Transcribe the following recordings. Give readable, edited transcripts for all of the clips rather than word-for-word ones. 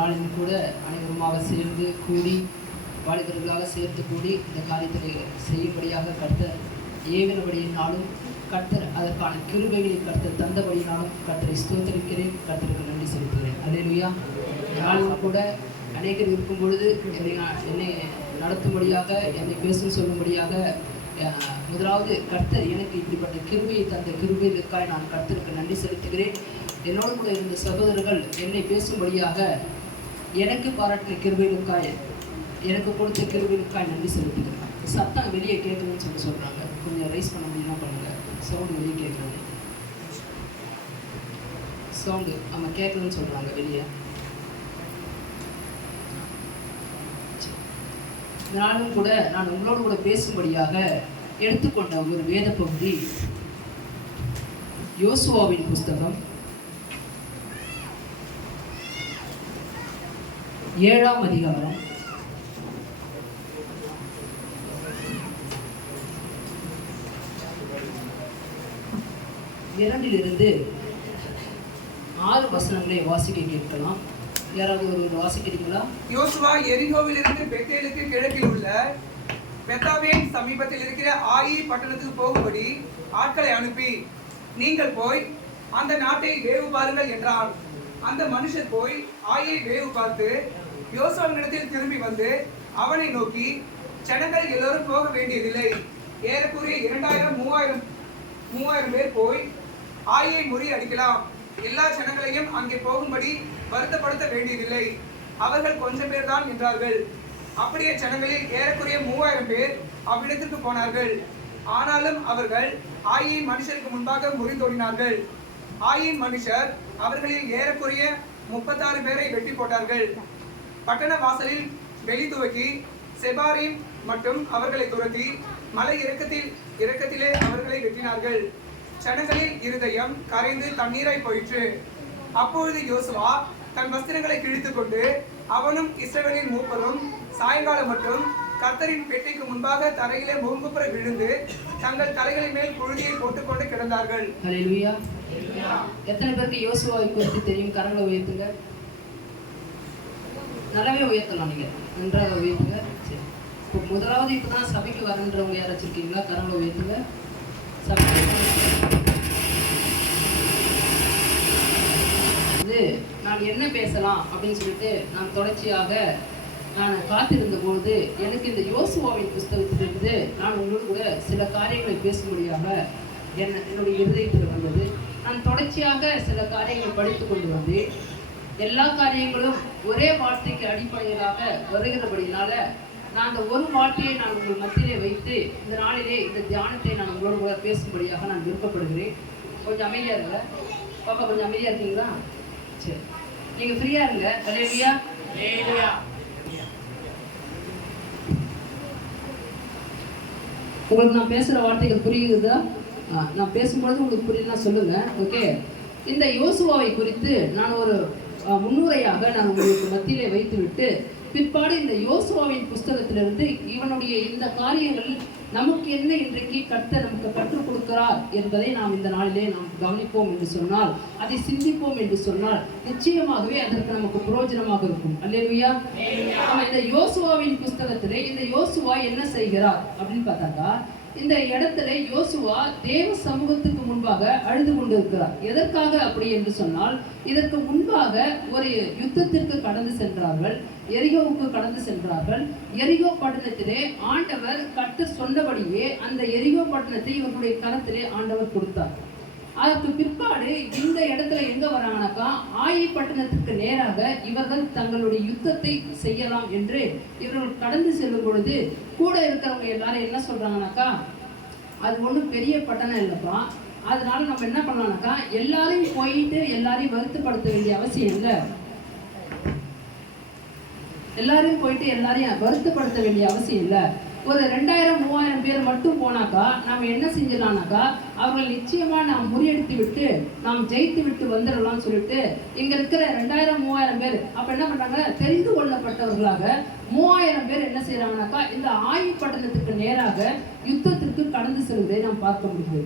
நாளிலும் கூட அனைவருமாக சேர்ந்து கூடி வாலிபர்களாக சேர்த்து கூடி இந்த காரியத்தை செய்யும்படியாக கர்த்தர் ஏவினபடியினாலும் கர்த்தர் அதற்கான கிருபைகளை கர்த்தர் தந்தபடியினாலும் கர்த்தரை ஸ்தோத்திரிக்கிறேன், கர்த்தருக்கு நன்றி செலுத்துகிறேன். அல்லேலூயா. நாளிலும் கூட அநேகர் இருக்கும் பொழுது என்னை நடத்தும்படியாக என்னை பேசும் சொல்லும்படியாக முதலாவது கர்த்தர் எனக்கு இப்படிப்பட்ட கிருபையை தந்த கிருபைகளுக்காக நான் கர்த்தருக்கு நன்றி செலுத்துகிறேன். என்னோடு கூட இருந்த சகோதரர்கள் என்னை பேசும்படியாக எனக்கு பாராட்டின கிருபைகளுக்காக எனக்கு கொடுத்த கிருபைகளுக்காக நன்றி செலுத்துகிறேன். சத்தம் வெளியே கேட்கணும்னு சொல்கிறாங்க. கொஞ்சம் ரைஸ் பண்ண முடியுமா பண்ணுங்கள். சவுண்டு வெளியே கேட்குறது, சவுண்டு நம்ம கேட்கணும்னு சொல்கிறாங்க வெளியே. நானும் கூட நான் உங்களோடு கூட பேசும்படியாக எடுத்துக்கொண்ட ஒரு வேத பகுதி யோசுவாவின் புஸ்தகம் 7ஆம் அதிகாரம் 2 6 வசனங்களை வாசிக்க கேட்கலாம். யாராவது ஒரு வாசிக்கிறீங்களா? யோசுவா எரிகோவிலிருந்து பெத்தேலுக்கு கிழக்கில் உள்ள பெத்தாவேன் சமீபத்தில் இருக்கிற ஆயி பட்டணத்துக்கு போகும்படி ஆட்களை அனுப்பி, நீங்கள் போய் அந்த நாட்டை வேவு பாருங்கள் என்றான். அந்த மனுஷர் போய் ஆயை வேவு பார்த்து யோசுவாவினிடத்தில் திரும்பி வந்து அவனை நோக்கி, ஜனங்கள் எல்லோரும் போக வேண்டியதில்லை, ஏறக்குறைய 2000-3000 பேர் போய் ஆயை முறியடிக்கலாம். எல்லா ஜனங்களையும் அங்கே போகும்படி வருத்தப்படுத்த வேண்டியதில்லை, அவர்கள் கொஞ்சம் பேர் தான் என்றார்கள். அப்படியே ஜனங்களில் ஏறக்குறைய 3000 பேர் அவ்விடத்திற்கு போனார்கள். ஆனாலும் அவர்கள் ஆயின் மனுஷருக்கு முன்பாக முறிந்தோடினார்கள். ஆயின் மனுஷர் அவர்களில் ஏறக்குறைய 36 பேரை வெட்டி போட்டார்கள். பட்டண வாசலில் வெளி துவக்கி செபாரீம் மட்டும் அவர்களை துரத்தி மலை இறக்கத்திலே அவர்களை வெட்டினார்கள். ஜனங்களில் இருதயம் கரைந்து தண்ணீராய் போயிற்று. அப்பொழுது யோசுவா தன் வஸ்திரங்களை கிழித்துக் கொண்டு அவனும் இஸ்ரவேலின் மூப்பரும் சாயங்காலம் மட்டும் கர்த்தரின் பெட்டிக்கு முன்பாக தரையிலே முகங்குப்புற விழுந்து தங்கள் தலைகளின் மேல் புழுதியை போட்டுக்கொண்டு கிடந்தார்கள். ஹல்லேலூயா. எத்தனை பேருக்கு யோசுவாவை குறித்து தெரியும்? கரங்களை உயர்த்துங்க. நல்லாவே உயர்த்தலாம், நீங்க நன்றாக உயர்த்துங்க. சரி, இப்போ முதலாவது இப்பதான் சபைக்கு வரன்றவங்க யாராச்சும் இருக்கீங்களா? கரங்களை உயர்த்துங்க. நான் என்ன பேசலாம் அப்படின்னு சொல்லிட்டு நான் தொடர்ச்சியாக நான் காத்திருந்த பொழுது எனக்கு இந்த யோசுவாவின் புஸ்தகத்திலிருந்து நான் உங்களோடு கூட சில காரியங்களை பேசும்படியாக என்னுடைய இருதயத்தில் வந்தது. நான் தொடர்ச்சியாக சில காரியங்களை படித்து கொண்டு வந்து எல்லா காரியங்களும் ஒரே வார்த்தைக்கு அடிப்படையிலாக வருகிறபடினால நான் அந்த ஒரு வார்த்தையை நான் உங்கள் மத்தியிலே வைத்து இந்த நாளிலே இந்த தியானத்தை நான் உங்களோட கூட பேசும்படியாக நான் விருப்பப்படுகிறேன். கொஞ்சம் அமைதியாக இருங்க பாப்பா, கொஞ்சம் அமைதியாக இருக்கீங்களா? சரி, நீங்கள் ஃப்ரீயாக இருங்க. ஹல்லேலூயா. உங்களுக்கு நான் பேசுகிற வார்த்தைகள் புரியுதா? நான் பேசும்பொழுது உங்களுக்கு புரியலாம் சொல்லுங்கள். ஓகே, இந்த யோசுவாவை குறித்து நான் ஒரு முன்னுரையாக நான் உங்களுக்கு மத்தியிலே வைத்துவிட்டு பிற்பாடு இந்த யோசுவாவின் புஸ்தகத்திலிருந்து இவனுடைய இந்த காரியங்கள் நமக்கு என்ன இன்றைக்கு கர்த்தர் நமக்கு கற்றுக் கொடுக்கிறார் என்பதை நாம் இந்த நாளிலே நாம் கவனிப்போம் என்று சொன்னால், அதை சிந்திப்போம் என்று சொன்னால் நிச்சயமாகவே அதற்கு நமக்கு பிரயோஜனமாக இருக்கும். அல்லேலூயா. நம்ம இந்த யோசுவாவின் புஸ்தகத்திலே இந்த யோசுவா என்ன செய்கிறார் அப்படின்னு பார்த்தாக்கா, இந்த இடத்துல யோசுவா தேவ சமூகத்துக்கு முன்பாக அழுது கொண்டிருக்கிறார். எதற்காக அப்படி என்று சொன்னால், இதற்கு முன்பாக ஒரு யுத்தத்திற்கு கடந்து சென்றார்கள், எரிகோவுக்கு கடந்து சென்றார்கள். எரிகோ பட்டணத்திலே ஆண்டவர் கர்த்தர் சொன்னபடியே அந்த எரிகோ பட்டணத்தை இவர்களுடைய கரத்திலே ஆண்டவர் கொடுத்தார். அதற்கு பிற்பாடு இந்த இடத்துல எங்க வராங்கனாக்கா, ஆயி பட்டணத்துக்கு நேராக இவர்கள் தங்களுடைய யுத்தத்தை செய்யலாம் என்று இவர்கள் கடந்து செல்லும் பொழுது கூட இருக்கிறவங்க எல்லாரும் என்ன சொல்றாங்கனாக்கா, அது ஒன்றும் பெரிய பட்டணம் இல்லைப்பா, அதனால நம்ம என்ன பண்ணலாம்னாக்கா எல்லாரையும் போயிட்டு எல்லாரையும் வருத்தப்படுத்த வேண்டிய அவசியம் இல்லை, எல்லாரையும் போயிட்டு எல்லாரையும் வருத்தப்படுத்த வேண்டிய அவசியம் இல்லை, ஒரு 2000-3000 பேர் மட்டும் போனாக்கா நாம் என்ன செஞ்சிடலாம்னாக்கா அவர்கள் நிச்சயமா நாம் முறியடித்து விட்டு நாம் ஜெயித்து விட்டு வந்துடலாம்னு சொல்லிட்டு இங்க இருக்கிற 2000-3000 பேர் அப்ப என்ன பண்றாங்க, தெரிந்து கொள்ளப்பட்டவர்களாக 3000 பேர் என்ன செய்யறாங்கனாக்கா இந்த ஆயி பட்டணத்துக்கு நேராக யுத்தத்திற்கு கடந்து செல்வதை நாம் பார்க்க முடியுது.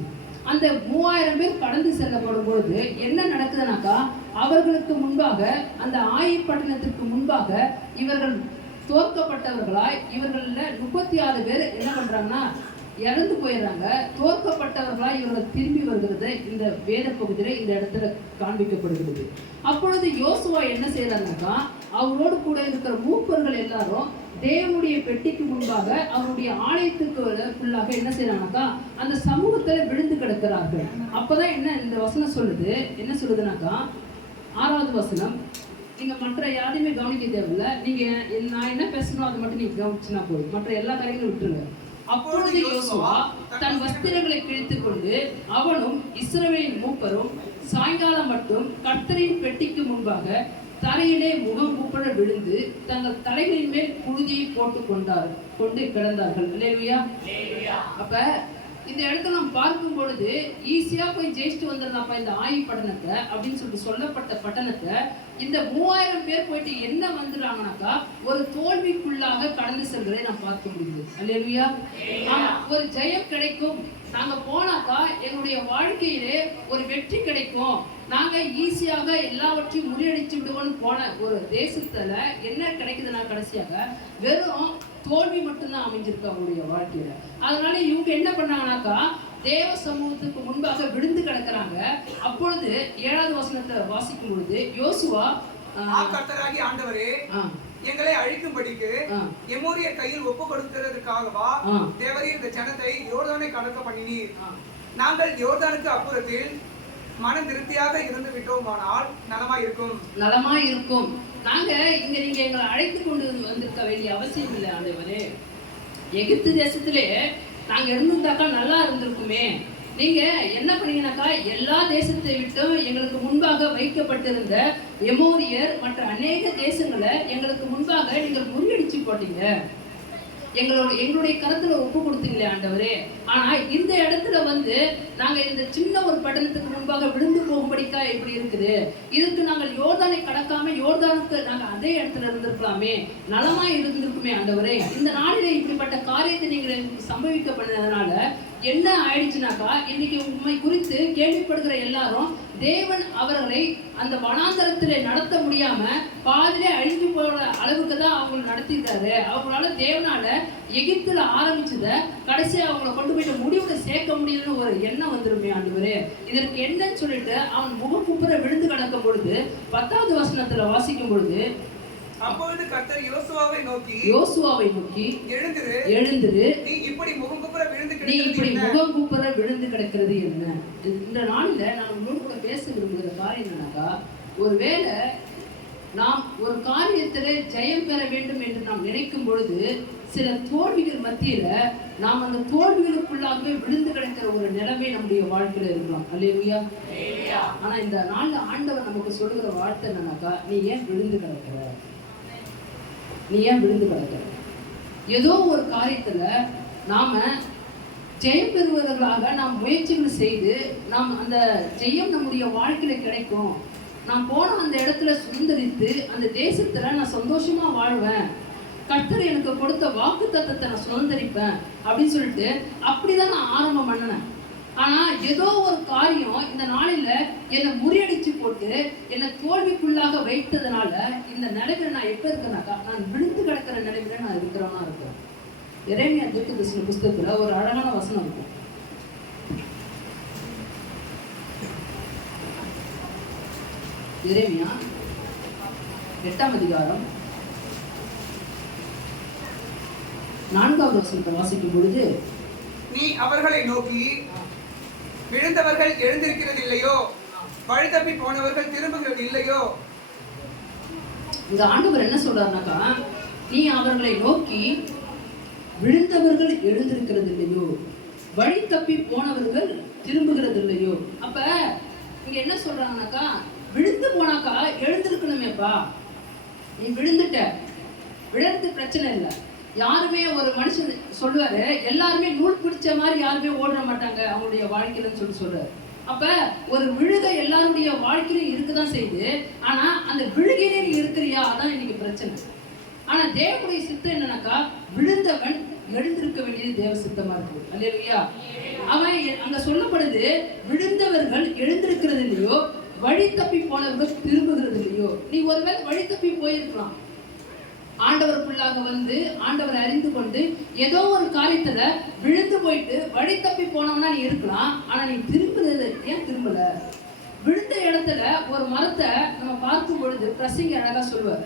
அந்த 3000 பேர் கடந்து செல்லப்படும் பொழுது என்ன நடக்குதுனாக்கா, அவர்களுக்கு முன்பாக அந்த ஆயி பட்டணத்திற்கு முன்பாக இவர்கள் தோற்கப்பட்டவர்களாய் இவர்கள 36 பேர் என்ன பண்றாங்கன்னா இறந்து போயிடுறாங்க. தோற்கப்பட்டவர்களாய் இவர்கள் திரும்பி வருகிறது இந்த வேத பகுதியில இந்த இடத்துல காண்பிக்கப்படுகிறது. அப்பொழுது யோசுவா என்ன செய்யறாருனாக்கா அவரோடு கூட இருக்கிற மூப்பர்கள் எல்லாரும் தேவனுடைய பெட்டிக்கு முன்பாக அவருடைய ஆலயத்துக்குள்ளாக என்ன செய்யறாங்கனாக்கா அந்த சமூகத்துல விழுந்து கிடக்கிறார்கள். அப்பதான் என்ன இந்த வசனம் சொல்லுது, என்ன சொல்லுதுனாக்கா 6வது வசனம், நீங்க மற்ற யாரையுமே கவனிக்க தேவையில்ல, நீங்க நான் என்ன பேசணும் அதை மட்டும் நீங்க கவனிச்சுனா போதும், மற்ற எல்லா காரியங்களும் விட்டுருங்க. அப்பொழுது யோசுவா தன் வஸ்திரங்களை கிழித்துக் கொண்டு அவனும் இஸ்ரவேலின் மூப்பரும் சாயங்காலம் மட்டும் கர்த்தரின் பெட்டிக்கு முன்பாக தரையிலே முகம் கூப்பட விழுந்து தங்கள் தலைகளின் மேல் புழுதியை கொண்டு கிடந்தார்கள். அல்லேலூயா. அப்ப இந்த இடத்துல நம்ம பார்க்கும் பொழுது ஈஸியா போய் ஜெயிச்சுட்டு வந்துடலாம்ப்பா இந்த ஆயி பட்டணத்தை அப்படின்னு சொல்லிட்டு சொல்லப்பட்ட பட்டணத்தை இந்த 3000 பேர் போயிட்டு என்ன வந்துடுறாங்கனாக்கா ஒரு தோல்விக்குள்ளாக கடந்து செல்வதை நாம் பார்க்க முடியுது. அல்லேலூயா. ஒரு ஜெயம் கிடைக்கும், நாங்க போனாக்கா எங்களுடைய வாழ்க்கையிலே ஒரு வெற்றி கிடைக்கும், நாங்க ஈஸியாக எல்லாவற்றையும் முறியடிச்சு விடுவோம்னு போன ஒரு தேசத்துல என்ன கிடைக்குதுன்னா கடைசியாக வெறும் தோல்வி மட்டும்தான் அமைஞ்சிருக்கு அவங்களுடைய வாழ்க்கையில. அதனால இவங்க என்ன பண்ணாங்கன்னாக்கா தேவ சமூகத்துக்கு முன்பாக விழுந்து கிடக்குறாங்க. அப்பொழுது 7வது வசனத்தை வாசிக்கும் பொழுது யோசுவா கர்த்தராகிய ஆண்டவரே எங்களை அழிக்கும்படிக்கு எமோரியர் கையில் ஒப்பு கொடுக்கிறதுக்காகவா தேவரீர் இந்த ஜனத்தை யோர்தானை கடக்க பண்ணினீர். நாங்கள் யோர்தானுக்கு அப்புறத்தில் மன திருப்தியாக இருந்து விட்டோமானால் நலமா இருக்கும். நாங்க இங்க நீங்க எங்களை அழைத்து கொண்டு வந்திருக்க வேண்டிய அவசியம் இல்லை ஆண்டவரே. எகிப்து தேசத்திலே நாங்க இருந்திருந்தாக்கா நல்லா இருந்திருக்குமே. நீங்க என்ன பண்ணீங்கன்னாக்கா எல்லா தேசத்தை விட்டும் எங்களுக்கு முன்பாக வைக்கப்பட்டிருந்த எமோரியர் மற்ற அநேக தேசங்களை எங்களுக்கு முன்பாக நீங்கள் முறியடிச்சு போட்டீங்க, எங்களுடைய கருத்துல ஒப்பு கொடுத்தீங்களே ஆண்டவரே. ஆனா இந்த இடத்துல வந்து நாங்க இந்த சின்ன ஒரு பட்டணத்துக்கு முன்பாக விழுந்து போகும்படிக்கா எப்படி இருக்குது, இதுக்கு நாங்கள் யோர்தானை கடக்காம யோர்தானுக்கு நாங்க அதே இடத்துல இருந்திருக்கலாமே, நலமா இருந்திருக்குமே ஆண்டவரே. இந்த நாளிலே இப்படிப்பட்ட காரியத்தை நீங்கள் சம்பவிக்க பண்ணதுனால என்ன ஆயிடுச்சுனாக்கா இன்னைக்கு உண்மை குறித்து கேள்விப்படுகிற எல்லாரும் தேவன் அவர்களை அந்த வனாந்தரத்திலே நடத்த முடியாம பாதிலே அழிஞ்சு போற அளவுக்கு தான் அவங்க நடத்திட்டாரு. அவங்களால தேவனால எகிப்துல ஆரம்பிச்சத கடைசியா அவங்கள கொண்டு போயிட்டு முடிவுல சேர்க்க முடியும்னு ஒரு எண்ணம் வந்துருமே ஆண்டவரே. இதற்கு என்னன்னு சொல்லிட்டு அவன் முகப்புற விழுந்து கிடக்கும் பொழுது 10வது வசனத்துல வாசிக்கும் பொழுது அப்பொழுது கர்த்தர் யோசுவாவை நோக்கி எழுந்திரு, நீ இப்படி முகம் கூப்புற விழுந்து கிடக்கிறது என்ன. இந்த நாளில நான் உங்களோட கூட பேச விரும்புகிற காரியம் என்னன்னாக்கா, ஒருவேளை நாம் ஒரு காரியத்திலே ஜெயம் பெற வேண்டும் என்று நாம் நினைக்கும் பொழுது சில தோல்விகள் மத்தியில நாம் அந்த தோல்விகளுக்குள்ளாகவே விழுந்து கிடக்கிற ஒரு நிலைமை நம்முடைய வாழ்க்கையில இருக்கலாம். அல்லேலூயா. ஆனா இந்த நாள்ல ஆண்டவர் நமக்கு சொல்லுகிற வார்த்தை என்னன்னாக்கா, நீ ஏன் விழுந்து கிடக்கிற, ஏதோ ஒரு காரியத்துல நாம ஜெயம் பெறுவதற்காக நாம் முயற்சிகள் செய்து நாம் அந்த ஜெயம் நம்முடைய வாழ்க்கையில கிடைக்கும், நான் போன அந்த இடத்துல சுதந்திரித்து அந்த தேசத்துல நான் சந்தோஷமா வாழ்வேன், கர்த்தர் எனக்கு கொடுத்த வாக்கு தத்தத்தை நான் சுதந்திரிப்பேன் அப்படின்னு சொல்லிட்டு அப்படிதான் நான் ஆரம்பம் பண்ணினேன். ஆனா ஏதோ ஒரு காரியம் இந்த நாளில என்னை முறியடிச்சு போட்டு என்னை தோல்விக்குள்ளாக வைத்ததுனால இந்த நிலைமையில நான் எப்ப இருக்கேனாக்கா நான் விழுந்து கிடக்கிற நிலைமையில நான் இருக்கிறவனா இருக்கேன். எரேமியா தீர்க்கதரிசன புஸ்தகத்துல ஒரு அழகான வசனம் இருக்கும். எரேமியா 8ஆம் அதிகாரம் 4வது வசனத்தை வாசிக்கும் பொழுது, நீ அவர்களை நோக்கி விழுந்தவர்கள் எழுந்திருக்கிறது இல்லையோ, வழி தப்பி போனவர்கள் திரும்புகிறது இல்லையோ. இந்த ஆண்டவர் என்ன சொல்றாருனாக்கா, நீ அவர்களை நோக்கி விழுந்தவர்கள் எழுந்திருக்கிறது இல்லையோ, வழி தப்பி போனவர்கள் திரும்புகிறது இல்லையோ. அப்ப இங்க என்ன சொல்றாங்கனாக்கா, விழுந்து போனாக்கா எழுந்திருக்கணுமேப்பா. நீ விழுந்து பிரச்சனை இல்லை. யாருமே ஒரு மனுஷன் சொல்லுவாரு, எல்லாருமே நூல் பிடிச்ச மாதிரி யாருமே ஓட மாட்டாங்க அவங்களுடைய வாழ்க்கையிலன்னு சொல்றாரு. அப்ப ஒரு விழுகை எல்லாருடைய வாழ்க்கையிலும் இருக்குதான் செய்யுது. ஆனா அந்த விழுகையிலே நீ இருக்கிறியா, அதான் இன்னைக்கு பிரச்சனை. ஆனா தேவனுடைய சித்தம் என்னன்னாக்கா, விழுந்தவன் எழுந்திருக்க வேண்டியது தேவ சித்தமா இருக்கு. அல்லேலூயா. அவன் அங்க சொல்லப்படுது, விழுந்தவர்கள் எழுந்திருக்கிறது இல்லையோ, வழி தப்பி போனவர்கள் திரும்புகிறது இல்லையோ? நீ ஒருவேளை வழி தப்பி போயிருக்கலாம், ஆண்டவருக்குள்ளாக வந்து ஆண்டவரை அறிந்து கொண்டு ஏதோ ஒரு காரியத்துல விழுந்து போயிட்டு வழி தப்பி போனவனா நீ இருக்கலாம். ஆனா நீ திரும்புறது ஏன் திரும்பல? விழுந்த இடத்துல ஒரு மரத்தை நம்ம பார்க்கும் பொழுது பிரசங்கி அழகா சொல்லுவார்.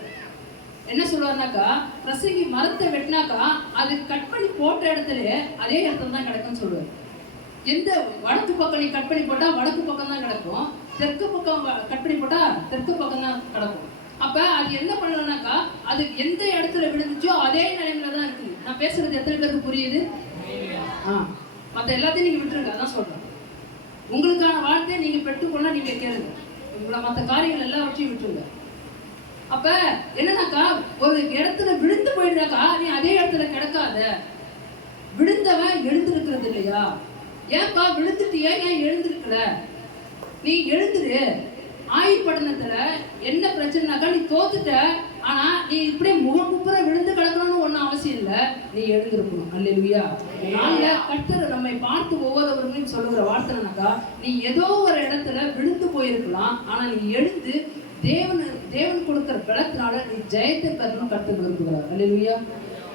என்ன சொல்லுவார்னாக்கா, பிரசங்கி மரத்தை வெட்டினாக்கா அது கட் பண்ணி போட்ட இடத்துல அதே இடத்துல தான் கிடக்கும்னு சொல்லுவார். எந்த வடக்கு பக்கம் நீ கட் பண்ணி போட்டா வடக்கு பக்கம் தான் கிடக்கும், தெற்கு பக்கம் கட் பண்ணி போட்டா தெற்கு பக்கம் தான் கிடக்கும். அப்ப அது என்ன பண்ணலனாக்கா, அது எந்த இடத்துல விழுந்துச்சோ அதே நிலைமையில தான் இருக்குது. நான் பேசுறது எத்தனை பேருக்கு புரியுது? மற்ற எல்லாத்தையும் நீங்க விட்டுருங்க, அதான் சொல்றேன். உங்களுக்கான வார்த்தையை நீங்க பெற்றுக்கொள்ள நீங்க கேளுங்க, உங்களை மற்ற காரியங்கள் எல்லாவற்றையும் விட்டுருங்க. அப்ப என்னன்னாக்கா, ஒரு இடத்துல விழுந்து போயிடுறாக்கா நீ அதே இடத்துல கிடக்காத. விழுந்தவன் எழுந்திருக்கிறது இல்லையா? ஏன்பா விழுந்துட்டியா, ஏன் எழுந்திருக்கல? நீ எழுந்துரு. ஆயுள்பட்டணத்துல என்ன பிரச்சனைனாக்கா, நீ தோத்துட்ட, ஆனா நீ இப்படியே முகமுப்புற விழுந்து கிடக்கணும்னு ஒன்றும் அவசியம் இல்லை, நீ எழுந்திருக்கணும். அல்லேலூயா. நாள கர்த்தர் நம்மை பார்த்து ஒவ்வொருவர்களையும் சொல்லுகிற வார்த்தைனாக்கா, நீ ஏதோ ஒரு இடத்துல விழுந்து போயிருக்கலாம், ஆனா நீ எழுந்து தேவன் கொடுக்கிற பலத்தினால நீ ஜெயத்தை பெறணும் கர்த்தர் விரும்புகிறார். அல்லேலூயா.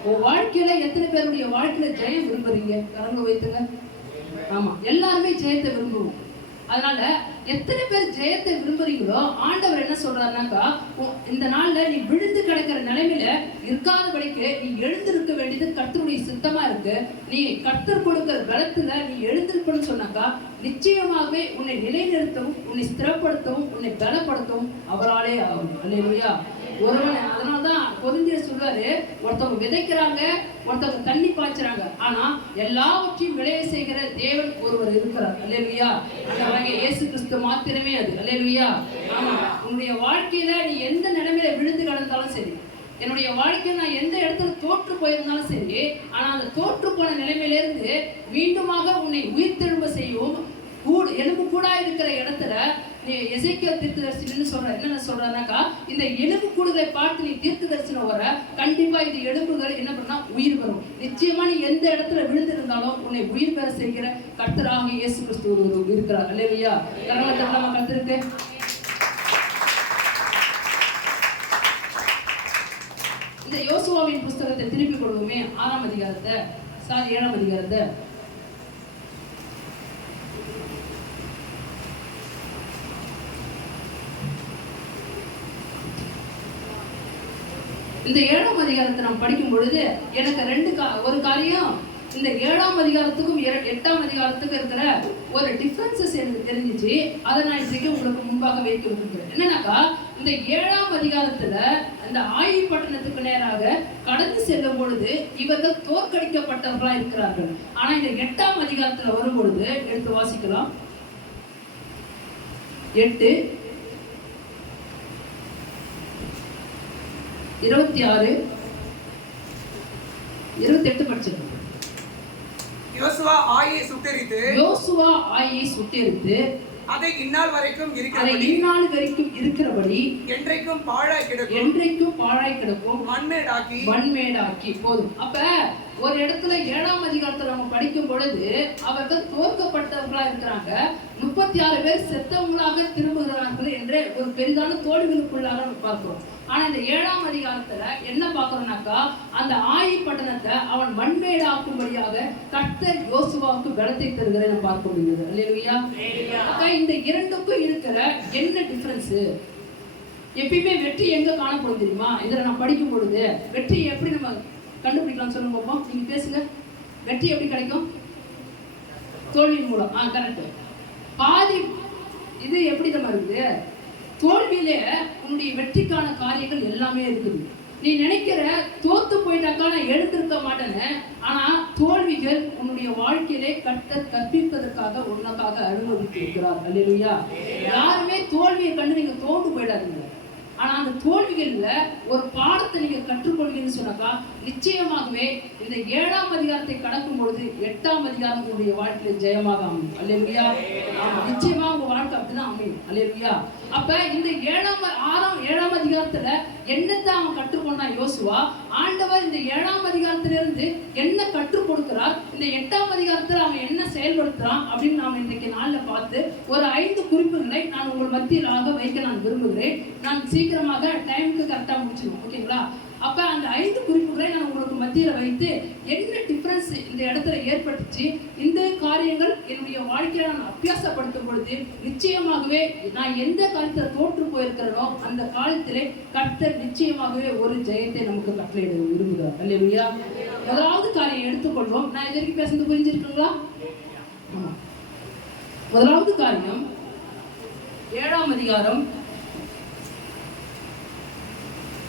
உன் வாழ்க்கையில எத்தனை பேருடைய வாழ்க்கையில ஜெயம் விரும்புறீங்க? கரங்க வைத்துங்க. ஆமா, எல்லாருமே ஜெயத்தை விரும்புவோம். அதனால எத்தனை பேர் ஜெயத்தை விரும்புறீங்களோ ஆண்டவர் என்ன சொல்றாருனாக்கா, இந்த நாள்ல நீ விழுந்து கிடக்கிற நிலைமையில இருக்காதபடிக்கு நீ எழுந்திருக்க வேண்டியது கர்த்தருடைய சித்தமா இருக்கு. நீ கர்த்தர் கொடுக்கிற பலத்துல நீ எழுந்திருக்கணும்னு சொன்னாக்கா நிச்சயமாகவே உன்னை நிலைநிறுத்தவும் உன்னை ஸ்திரப்படுத்தவும் உன்னை பலப்படுத்தவும் அவராலே ஆகும். அல்லேலூயா. ஒருவன் அதனால்தான் கொரிந்தியர் சொல்றாரு, ஒருத்தவங்க விதைக்கிறாங்க, ஒருத்தவங்க தண்ணி பாய்ச்சுறாங்க, ஆனா எல்லாவற்றையும் விளைய செய்கிற தேவன் ஒருவர் இருக்கிறார். அல்லேலூயா. அந்த இயேசு கிறிஸ்து மாத்திரமே அது. அல்லேலூயா. ஆமா, உன்னுடைய வாழ்க்கையில நீ எந்த நிலைமையில விழுந்து கிடந்தாலும் சரி, என்னுடைய வாழ்க்கையில் நான் எந்த இடத்துல தோற்று போயிருந்தாலும் சரி, ஆனா அந்த தோற்று போன நிலைமையிலிருந்து மீண்டுமாக உன்னை உயிர்த்தெழும்ப செய்யவும் எலும்பு கூட இருக்கிற இடத்துல நீ எசேக்கியேல் தீர்க்கதரிசின்னு சொல்ற என்ன சொல்றானாக்கா, இந்த எலும்பு கூடுகளை பார்த்து நீ தீர்க்கதரிசனம் வர கண்டிப்பா இந்த எலும்புகள் என்ன பண்ணா உயிர் பெறும். நிச்சயமா நீ எந்த இடத்துல விழுந்திருந்தாலும் உன்னை உயிர் பெற செய்கிற கர்த்தராக இயேசு கிறிஸ்து இருக்கிறார். அல்லேலூயா. கரங்களை நம்ம கர்த்தருக்கு. இந்த யோசுவாவின் புஸ்தகத்தை திருப்பி கொடுவோமே, 6ஆம் அதிகாரத்தை 7ஆம் அதிகாரத்தை. இந்த 7ஆம் அதிகாரத்தை நாம் படிக்கும் பொழுது எனக்கு ஒரு காரியம் இந்த 7ஆம் அதிகாரத்துக்கும் 8ஆம் அதிகாரத்துக்கும் இருக்கிற ஒரு டிஃபரன்சஸ் எனக்கு தெரிஞ்சிச்சு. அதை நான் இன்றைக்கு உங்களுக்கு முன்பாக வைக்க விரும்புகிறேன். என்னன்னாக்கா, இந்த 7ஆம் அதிகாரத்துல அந்த ஆயுள்பட்டணத்துக்கு நேராக கடந்து செல்லும் பொழுது இவர்கள் தோற்கடிக்கப்பட்டவர்களா இருக்கிறார்கள். ஆனா இந்த 8ஆம் அதிகாரத்துல வரும் பொழுது எடுத்து வாசிக்கலாம். 8:26 28 படிச்சிருக்கோம். யோசுவா ஆயை சுட்டெரித்து அதை இந்நாள் வரைக்கும் இருக்கிறபடி என்றைக்கும் பாழாய் கிடக்கும் மண்மேடாக்கி போதும். அப்ப ஒரு இடத்துல 7ஆம் அதிகாரத்தை நம்ம படிக்கும் பொழுது அவர்கள் தோற்கப்பட்டவர்களா இருக்கிறாங்க, 36 பேர் செத்தவங்களாக திரும்புகிறார்கள் என்று ஒரு பெரிதான தோல்விகளுக்குள்ளாக நம்ம பார்க்கிறோம். ஆனா இந்த 7ஆம் அதிகாரத்துல என்ன பார்க்கிறோம்னாக்கா, அந்த ஆயுள்பட்டணத்தை அவன் மண்மேடாக்கும்படியாக கர்த்தர் யோசுவாவுக்கு பலத்தை தருகிறதை பார்க்க முடியுது. அல்லேலூயா. அக்கா, இந்த இரண்டுக்கும் இருக்கிற என்ன டிஃபரன்ஸ்? எப்பயுமே வெற்றி எங்க காணப்படும் தெரியுமா? இதுல நான் படிக்கும் பொழுது வெற்றி எப்படி நம்ம கண்டுபிடிக்கலாம் சொல்லுங்க பாப்போம். நீங்க பேசுங்க. வெற்றி எப்படி கிடைக்கும்? தோல்வியின் மூலம். கரெக்ட். பாதி இது எப்படி நம்ம இருக்குது? தோல்வியிலே உன்னுடைய வெற்றிக்கான காரியங்கள் எல்லாமே இருக்குது. நீ நினைக்கிற தோத்து போயிட்டாக்கா நான் எழுந்திருக்க மாட்டேன்னு, ஆனா தோல்விகள் உன்னுடைய வாழ்க்கையிலே கற்பிப்பதற்காக உனக்காக அனுமதித்திருக்கிறார். அல்லேலூயா. யாருமே தோல்வியை கண்டு நீங்க தோண்டு போயிடாதீங்க. ஆனா அந்த தோல்வி தோல்விகள்ல ஒரு பாடத்தை நீங்க கற்றுக்கொள்வீங்கன்னு சொன்னாக்கா நிச்சயமாகவே இந்த 7ஆம் அதிகாரத்தை கடக்கும் பொழுது 8ஆம் அதிகாரம் உங்களுடைய வாழ்க்கையில ஜெயமாக அமையும். அல்லேலூயா. நிச்சயமா உங்க வாழ்க்கை அப்படிதான் அமையும். அல்லேலூயா. அப்ப இந்த 7ஆம் அதிகாரத்துல என்னத்தை அவன் கற்றுக்கொண்டான் யோசுவா, ஆண்டவர் இந்த 7ஆம் அதிகாரத்திலிருந்து என்ன கற்றுக் கொடுக்கிறார், இந்த 8ஆம் அதிகாரத்துல அவன் என்ன செயல்படுத்துறான் அப்படின்னு நாம் இன்றைக்கு நாள்ல பார்த்து ஒரு 5 குறிப்புகளை நான் உங்கள் மத்தியிலாக வைக்க நான் விரும்புகிறேன். நான் சீக்கிரமாக டைமுக்கு கரெக்டா முடிச்சிடுவோம். ஓகேங்களா? அப்ப அந்த 5 குறிப்புகளை நான் உங்களுக்கு மத்தியில வைத்து என்ன டிஃபரன்ஸ் இந்த இடத்துல ஏற்பட்டுச்சு, இந்த காரியங்கள் என்னுடைய வாழ்க்கையில நான் அபியாசப்படுத்தும் பொழுது நிச்சயமாகவே நான் எந்த காலத்துல தோற்று போயிருக்கிறனோ அந்த காலத்திலே கர்த்தர் நிச்சயமாகவே ஒரு ஜெயத்தை நமக்கு கட்டளையிட விரும்புகிறார். அல்லேலூயா. முதலாவது காரியம் எடுத்துக்கொள்வோம். நான் இது வரைக்கும் பேசுறது புரிஞ்சிருக்குங்களா? முதலாவது காரியம் 7ஆம் அதிகாரம்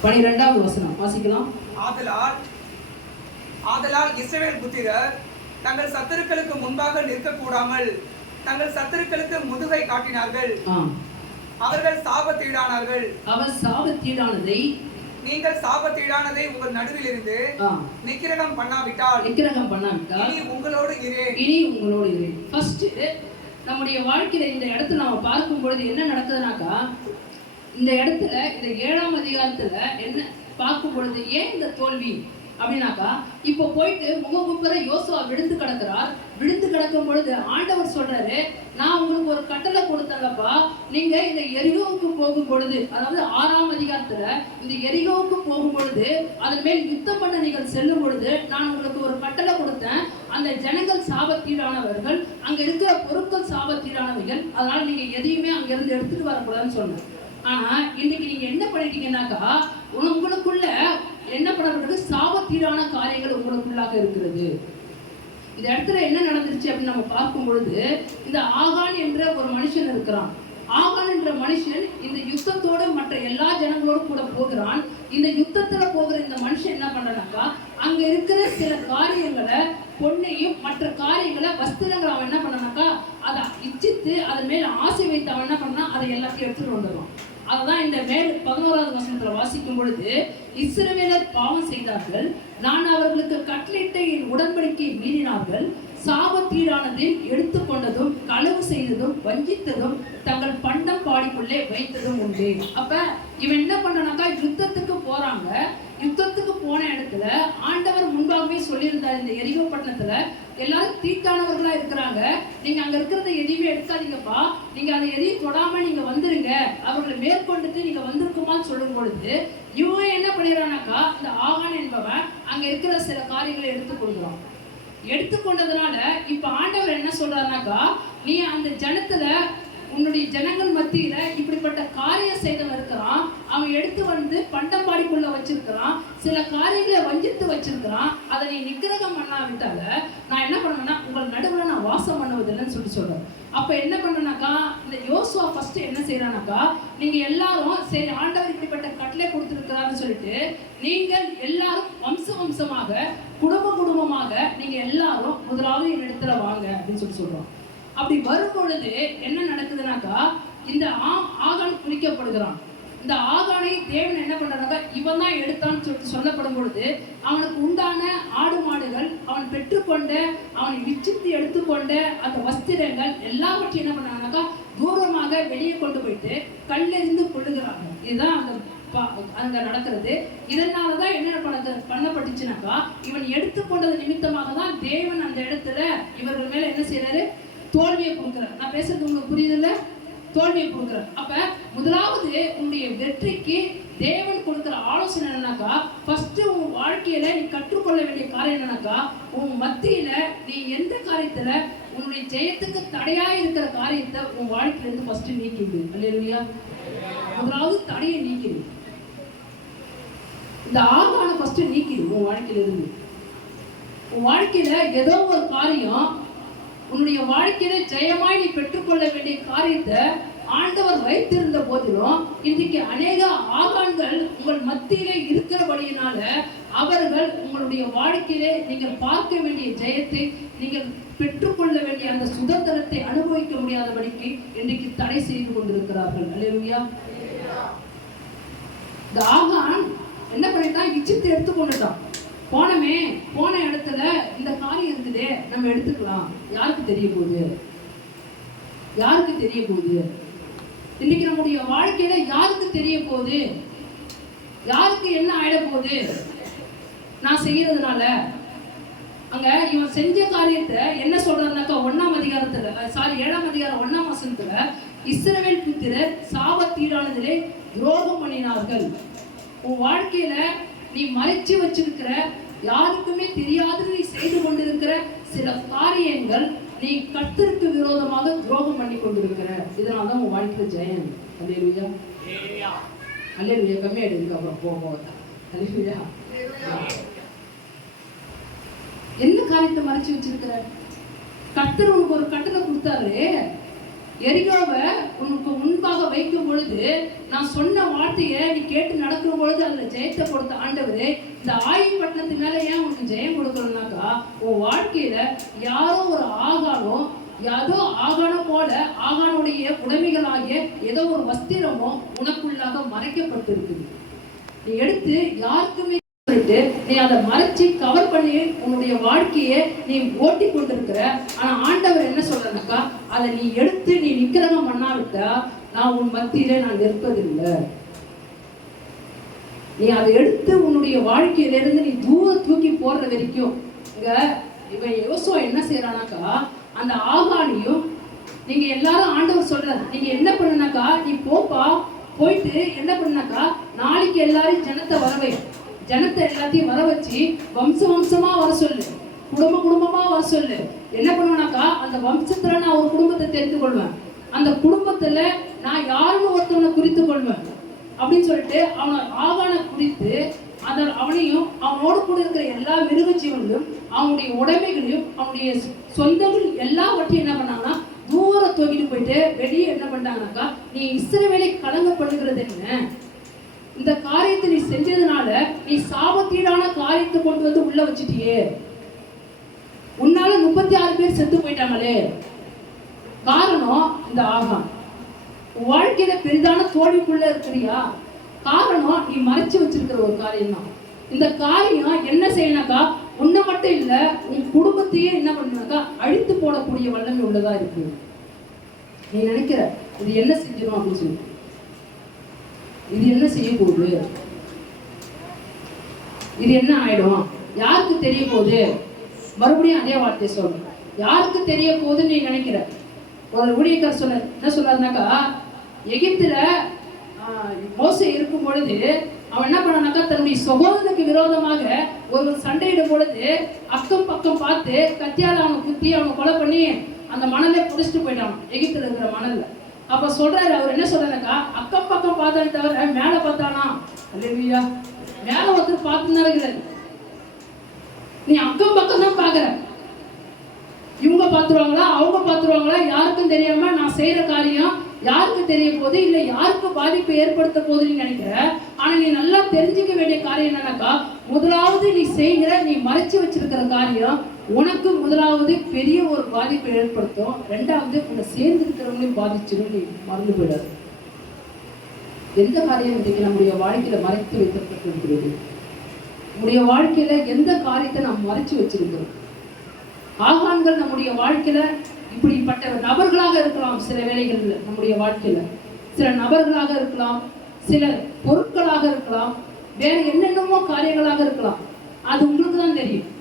12வது வசனம் வாசிக்கலாம். ஆதலால் இஸ்ரவேல் புத்திரர் தங்கள் சத்துருக்களுக்கு முன்பாக நிற்க கூடாமல் தங்கள் சத்துருக்களுக்கு முதுகை காட்டினார்கள். அவர்கள் சாபத்தீடானார்கள். அவர் சாபத்தீடானதை நீங்கள் சாபத்தீடானதை உங்கள் நடுவில் இருந்து நிக்கிரகம் பண்ணாவிட்டால் இனி உங்களோடு இரேன். ஃபர்ஸ்ட் நம்முடைய வாழ்க்கையில இந்த இடத்துல நம்ம பார்க்கும் பொழுது என்ன நடக்குதுனாக்கா, இந்த இடத்துல இந்த 7ஆம் அதிகாரத்துல என்ன பார்க்கும் பொழுது ஏன் இந்த தோல்வி அப்படின்னாக்கா, இப்போ போயிட்டு முககுப்புற யோசுவா விழுந்து கிடக்கிறார். விழுந்து கிடக்கும் பொழுது ஆண்டவர் சொல்றாரு, நான் உங்களுக்கு ஒரு கட்டளை கொடுத்தேங்கப்பா, நீங்க இந்த எரிகோவுக்கு போகும் பொழுது, அதாவது 6ஆம் அதிகாரத்துல இந்த எரிகோவுக்கு போகும் பொழுது அதன் மேல் யுத்தம் பண்ண நீங்கள் செல்லும் பொழுது நான் உங்களுக்கு ஒரு கட்டளை கொடுத்தேன். அந்த ஜனங்கள் சாபத்தீடானவர்கள், அங்க இருக்கிற பொருட்கள் சாபத்தீடானவைகள், அதனால நீங்க எதையுமே அங்க இருந்து எடுத்துட்டு வரக்கூடாதுன்னு சொன்னேன். ஆனா இன்னைக்கு நீங்க என்ன பண்ணிட்டீங்கன்னாக்கா, உங்களுக்குள்ள என்ன பண்ணப்பட்டது, சாபத்தீடான காரியங்கள் உங்களுக்குள்ளாக இருக்கிறது. இந்த இடத்துல என்ன நடந்துருச்சு அப்படின்னு நம்ம பார்க்கும் பொழுது, இந்த ஆகான் என்ற ஒரு மனுஷன் இருக்கிறான். ஆகான் என்ற மனுஷன் இந்த யுத்தத்தோடு மற்ற எல்லா ஜனங்களோடும் கூட போகிறான். இந்த யுத்தத்துல போகிற இந்த மனுஷன் என்ன பண்றானாக்கா, அங்க இருக்கிற சில காரியங்களை, பொண்ணையும் மற்ற காரியங்களை, வஸ்திரங்களை அவன் என்ன பண்ணானாக்கா அதை இச்சித்து அதன் மேல ஆசை வைத்து அவன் என்ன பண்ணா அதை எல்லாத்தையும் எடுத்துட்டு வந்துடுவான். அதுதான் இந்த மேல் 11வது வசனத்துல வாசிக்கும் பொழுது, இஸ்ரவேலர் பாவம் செய்தார்கள், நான் அவர்களுக்கு கட்டளையிட்ட என் உடன்படிக்கையை மீறினார்கள், சாபத்தீடானதில் எடுத்துக்கொண்டதும் களவு செய்ததும் வஞ்சித்ததும் தங்கள் பண்டம் பாடிக்குள்ளே வைத்ததும் உண்டு. அப்ப இவன் என்ன பண்ணனாக்கா, யுத்தத்துக்கு போறாங்க. யுத்தத்துக்கு போன இடத்துல ஆண்டவர் முன்பாகவே சொல்லியிருந்தார், இந்த எரிகோ பட்டணத்துல எல்லாரும் தீட்டானவர்களா இருக்கிறாங்க, நீங்க அங்க இருக்கிறத எதையுமே எடுக்காதீங்கப்பா, நீங்க அதை எதையும் தொடாம நீங்க வந்துருங்க, அவர்களை மேற்கொண்டுட்டு நீங்க வந்திருக்குமான்னு சொல்லும் பொழுது இவன் என்ன பண்ணிடுறானாக்கா, இந்த ஆகான் என்பவன் அங்க இருக்கிற சில காரியங்களை எடுத்து கொடுக்குறான். எடுத்துக்கொண்டதுனால இப்ப ஆண்டவர் என்ன சொல்றாருனாக்கா, நீ அந்த ஜனத்துல உன்னுடைய ஜனங்கள் மத்தியில இப்படிப்பட்ட காரியம் செய்தவன் இருக்கிறான், அவன் எடுத்து வந்து பண்டம்பாடிக்குள்ள வச்சிருக்கிறான், சில காரியங்களை வஞ்சித்து வச்சிருக்கிறான், அதை நீ நிக்கிரகம் பண்ணாவிட்டால நான் என்ன பண்ணுவேன்னா உங்கள் நடுவில் நான் வாசம் பண்ணுவதில்லைன்னு சொல்றேன். அப்ப என்ன பண்ணனாக்கா, இந்த யோசுவா ஃபர்ஸ்ட் என்ன செய்யறானாக்கா, நீங்க எல்லாரும் சரி ஆண்டவர் இப்படிப்பட்ட கட்டளை கொடுத்திருக்கிறான்னு சொல்லிட்டு நீங்கள் எல்லாரும் வம்சமாக குடும்பமாக நீங்க எல்லாரும் முதலாவது என் இடத்துல வாங்க அப்படின்னு சொல்றோம். அப்படி வரும் பொழுது என்ன நடக்குதுனாக்கா, இந்த ஆகான் குறிக்கப்படுகிறான். இந்த ஆகானை தேவன் என்ன பண்றானாக்கா, இவன் தான் எடுத்தான்னு சொல்லிட்டு சொல்லப்படும் பொழுது அவனுக்கு உண்டான ஆடு மாடுகள், அவன் பெற்றுக்கொண்ட, அவனை விச்சித்து எடுத்துக்கொண்ட அந்த வஸ்திரங்கள் எல்லாவற்றையும் என்ன பண்ணாங்கனாக்கா தூரமாக வெளியே கொண்டு போயிட்டு கல்லெறிந்து கொள்ளுகிறாங்க. இதுதான் அங்க நடக்கிறது. இதனாலதான் என்ன பண்ணப்பட்டுச்சுனாக்கா, இவன் எடுத்துக்கொண்டது நிமித்தமாக தான் தேவன் அந்த இடத்துல இவர்கள் மேல என்ன செய்யறாரு, தோல்வியை கொடுக்கிறார். நான் பேசுறது உங்களுக்கு புரியுதுல்ல? தோல்வியை கொடுக்கிறார். அப்ப முதலாவது உன்னுடைய வெற்றிக்கு தேவன் கொடுக்கிற ஆலோசனை என்னன்னாக்கா, ஃபர்ஸ்ட் உன் வாழ்க்கையில நீ கற்றுக்கொள்ள வேண்டிய காரியம் என்னன்னாக்கா, உன் மத்தியில நீ எந்த காரியத்துல உன்னுடைய ஜெயத்துக்கு தடையா இருக்கிற காரியத்தை உன் வாழ்க்கையில இருந்து ஃபர்ஸ்ட் நீக்கிடு. அல்லேலூயா. முதலாவது தடையை நீக்கிடு. இந்த ஆகான ஃபர்ஸ்ட் நீக்கிடு உன் வாழ்க்கையில இருந்து. உன் வாழ்க்கையில ஏதோ ஒரு காரியம், உன்னுடைய வாழ்க்கையில ஜெயமாய் நீ பெற்றுக்கொள்ள வேண்டிய காரியத்தை ஆண்டவர் வைத்திருந்த போதிலும் இன்றைக்கு அநேக ஆகான்கள் உங்கள் மத்தியிலே இருக்கிறபடியினால அவர்கள் உங்களுடைய வாழ்க்கையிலே நீங்கள் பார்க்க வேண்டிய ஜெயத்தை, நீங்கள் பெற்றுக்கொள்ள வேண்டிய அந்த சுதந்திரத்தை அனுபவிக்க முடியாதபடிக்கு இன்றைக்கு தடை செய்து கொண்டிருக்கிறார்கள். அல்லேலூயா. இந்த ஆகான் என்ன பண்ணிட்டான்? இச்சித்து எடுத்து கொண்டுட்டான். போன இடத்துல இந்த காரியம் இருக்குதே, நம்ம எடுத்துக்கலாம். யாருக்கு தெரிய போகுது? யாருக்கு தெரிய போகுது? இன்னைக்கு நம்முடைய வாழ்க்கையில யாருக்கு தெரிய போகுது? யாருக்கு என்ன ஆயிட போகுது நான் செய்யறதுனால? அங்க இவன் செஞ்ச காரியத்தை என்ன சொல்றாருனாக்கா 1ஆம் அதிகாரத்துல 7ஆம் அதிகாரம் 1ஆம் வசனத்துல, இஸ்ரவேல் புத்திரர் சாபத்தீடானதிலே துரோகம் பண்ணினார்கள். உன் வாழ்க்கையில நீ மறைச்சு வச்சிருக்கிற, யாருக்குமே தெரியாது நீ செய்து கொண்டிருக்கிற சில காரியங்கள், நீ கர்த்தருக்கு விரோதமாக துரோகம் பண்ணி கொண்டிருக்கிற. இதனாலதான் உன் வாழ்க்கையில ஜெயம். அல்லேலூயா, அல்லேலூயா. கம்மியா எடுங்க, அப்புறம் போக. அல்லேலூயா. என்ன காரியத்தை மறைச்சு வச்சிருக்கிற? கர்த்தர் உனக்கு ஒரு கட்டளை கொடுத்தாரு. எரிகோவை உனக்கு முன்பாக வைக்கும் பொழுது, நான் சொன்ன வார்த்தையை நீ கேட்டு நடக்கிற பொழுது அதுல ஜெயத்தை கொடுத்த ஆண்டவரே, இந்த ஆயுள் பட்டணத்து மேல ஏன் உனக்கு ஜெயம் கொடுக்கணும்னாக்கா, உன் வாழ்க்கையில யாரோ ஒரு ஆகானோ, ஏதோ ஆகானோ போல ஆகானுடைய உடைமைகளாகிய ஏதோ ஒரு வஸ்திரமோ உனக்குள்ளாக மறைக்கப்பட்டிருக்குது. நீ எடுத்து யாருக்குமே நீ அதை மறைச்சு கவர் பண்ணி உன்னுடைய வாழ்க்கையை நீ ஓட்டி கொண்டிருக்கிற. ஆனா ஆண்டவர் என்ன சொல்றனாக்கா, அதை நீ எடுத்து நீ நிக்கிரகம் பண்ணாவிட்டா நான் உன் மத்தியில நான் நிற்பதில்லை. நீ அதை எடுத்து உன்னுடைய வாழ்க்கையில இருந்து நீ தூக்கி போடுற வரைக்கும். இங்க இவன் யோசுவா என்ன செய்யறானாக்கா, அந்த ஆகானையும் நீங்க எல்லாரும் ஆண்டவர் சொல்றாரு, நீங்க என்ன பண்ணுனாக்கா, நீ போயிட்டு என்ன பண்ணுனாக்கா, நாளைக்கு எல்லாரும் ஜனத்தை எல்லாத்தையும் வர வச்சு வம்சமா வர சொல்லு, குடும்பமா வர சொல்லு. என்ன பண்ணுவேனாக்கா, அந்த வம்சத்துல நான் ஒரு குடும்பத்தை தெரிந்து கொள்வேன், அந்த குடும்பத்துல நான் யாருன்னு ஒருத்தவனை குறித்து கொள்வேன் அப்படின்னு சொல்லிட்டு அவனை ஆகானை குறித்து அவனையும் அவனோடு கூட இருக்கிற எல்லா மிருக ஜீவன்களும் அவனுடைய உடைமைகளையும் அவனுடைய சொந்தங்கள் எல்லாவற்றையும் என்ன பண்ணாங்கன்னா தூரம் தூக்கிட்டு போயிட்டு வெளியே என்ன பண்ணாங்கன்னாக்கா, நீ இஸ்ரவேலை கலங்கப்படுகிறது என்ன? இந்த காரியத்தை நீ செஞ்சதுனால நீ சாபத்தீடான காரியத்தை கொண்டு வந்து உள்ள வச்சுட்டியே, உன்னால 36 பேர் செத்து போயிட்டாங்களே. காரணம் இந்த ஆகான். வாழ்க்கையில பெரிதான தோல்விக்குள்ள இருக்கிறியா? காரணம் நீ மறைச்சு வச்சிருக்கிற ஒரு காரியம் தான். இந்த காரியம் என்ன செய்யணாக்கா, உன்னை மட்டும் இல்ல உன் குடும்பத்தையே என்ன பண்ணாக்கா அழித்து போடக்கூடிய வல்லமை உள்ளதா இருக்கு. நீ நினைக்கிற இது என்ன செஞ்சிடும் அப்படின்னு சொல்லி, இது என்ன செய்ய போகுது, இது என்ன ஆயிடும், யாருக்கு தெரிய போகுது? மறுபடியும் அதே வார்த்தையை சொல்றேன், யாருக்கு தெரிய போகுதுன்னு நீ நினைக்கிற? ஒரு ஊழியக்காரர் சொல்ல என்ன சொல்றாருனாக்கா, எகிப்துல மோசே இருக்கும் பொழுது அவன் என்ன பண்ணானாக்கா, தன்னுடைய சகோதரனுக்கு விரோதமாக ஒரு சண்டையிடும் பொழுது அக்கம் பக்கம் பார்த்து கத்தியால அவனை குத்தி அவனை கொலை பண்ணி அந்த மணலை புடிச்சிட்டு போயிட்டான், எகிப்துல இருக்கிற மணல்ல. அப்ப சொல்றாரு, அவர் என்ன சொல்றாருனாக்கா, அக்கம் பக்கம் பார்த்தானே தவிர மேல பார்த்தானா? அல்லேலூயா. மேல ஒருத்தர் பார்த்து நடக்கிறாரு, நீ அக்கம் பக்கம் தான் பாக்குற. இவங்க பார்த்துருவாங்களா அவங்க பார்த்துருவாங்களா யாருக்கும் தெரியாம நான் செய்யற காரியம் யாருக்கு தெரிய போகுது, இல்ல யாருக்கு பாதிப்பை ஏற்படுத்த போகுதுன்னு நினைக்கிற. ஆனா நீ நல்லா தெரிஞ்சுக்க வேண்டிய காரியம் என்னன்னாக்கா, முதலாவது நீ செய்கிற நீ மறைச்சு வச்சிருக்கிற காரியம் உனக்கு முதலாவது பெரிய ஒரு பாதிப்பை ஏற்படுத்தும், ரெண்டாவது உன்னை சேர்ந்து இருக்கிறவங்களையும் பாதிச்சிடும். நீ மறந்து போயிடாது. எந்த காரியம் இன்றைக்கு நம்முடைய வாழ்க்கையில மறைத்து வைத்திருக்கிறது? நம்முடைய வாழ்க்கையில எந்த காரியத்தை நாம் மறைச்சு வச்சிருக்கிறோம்? ஆகான்கள் நம்முடைய வாழ்க்கையில இப்படிப்பட்ட நபர்களாக இருக்கலாம், சில வேளைகளில் நம்முடைய வாழ்க்கையில சில நபர்களாக இருக்கலாம், சில பொருட்களாக இருக்கலாம், வேற என்னென்னமோ காரியங்களாக இருக்கலாம். அது உங்களுக்கு தான் தெரியும்.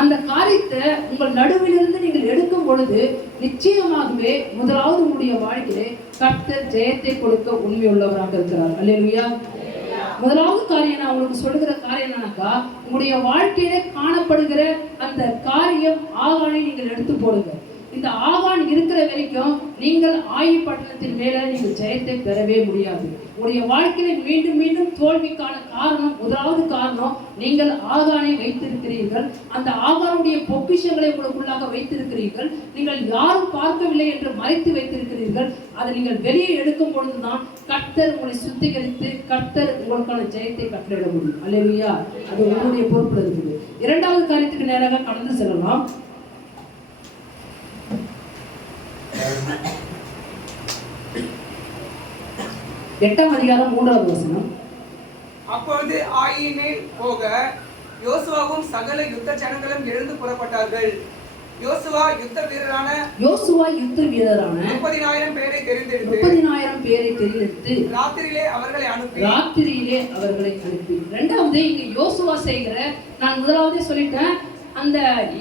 அந்த காரியத்தை உங்கள் நடுவிலிருந்து நீங்கள் எடுக்கும் பொழுது நிச்சயமாகவே முதலாவது உங்களுடைய வாழ்க்கையிலே கர்த்தர் ஜெயத்தை கொடுக்க உண்மை உள்ளவராக இருக்கிறார். அல்லேலூயா. முதலாவது காரியம் நான் உங்களுக்கு சொல்லுகிற காரியம் என்னன்னாக்கா, உங்களுடைய வாழ்க்கையில காணப்படுகிற அந்த காரியம் ஆகானை நீங்கள் எடுத்து போடுங்க. இந்த ஆகான் இருக்கிற வரைக்கும் நீங்கள் ஆயுள் பட்டணத்தின் மேல நீங்கள் ஜெயத்தை பெறவே முடியாது. உங்களுடைய வாழ்க்கையில மீண்டும் மீண்டும் தோல்விக்கான காரணம், முதலாவது காரணம் நீங்கள் ஆகானை வைத்திருக்கிறீர்கள். அந்த ஆகானுடைய பொக்கிஷங்களை உங்களுக்குள்ளாக வைத்திருக்கிறீர்கள். நீங்கள் யாரும் பார்க்கவில்லை என்று மறைத்து வைத்திருக்கிறீர்கள். அதை நீங்கள் வெளியே எடுக்கும் பொழுதுதான் கர்த்தர் உங்களை சுத்திகரித்து கர்த்தர் உங்களுக்கான ஜெயத்தை கட்டளையிட முடியும். அல்லேலூயா. அது உங்களுடைய பொறுப்புல இருக்குது. இரண்டாவது காரியத்துக்கு நேராக கடந்து செல்லலாம். 8ஆம் அதிகாரம் 3வது வசனம். அப்பொழுது ஆயி மேல் போக யோசுவாவும் சகல யுத்த ஜனங்களும் எழுந்து புறப்பட்டார்கள். யோசுவா யுத்த வீரரான 30,000 பேரை தெரிந்தெடுத்து ராத்திரியிலே அவர்களை அனுப்பி இரண்டாவது இங்க யோசுவா செய்கிற, நான் முதலாவதே சொல்லிட்டேன், அந்த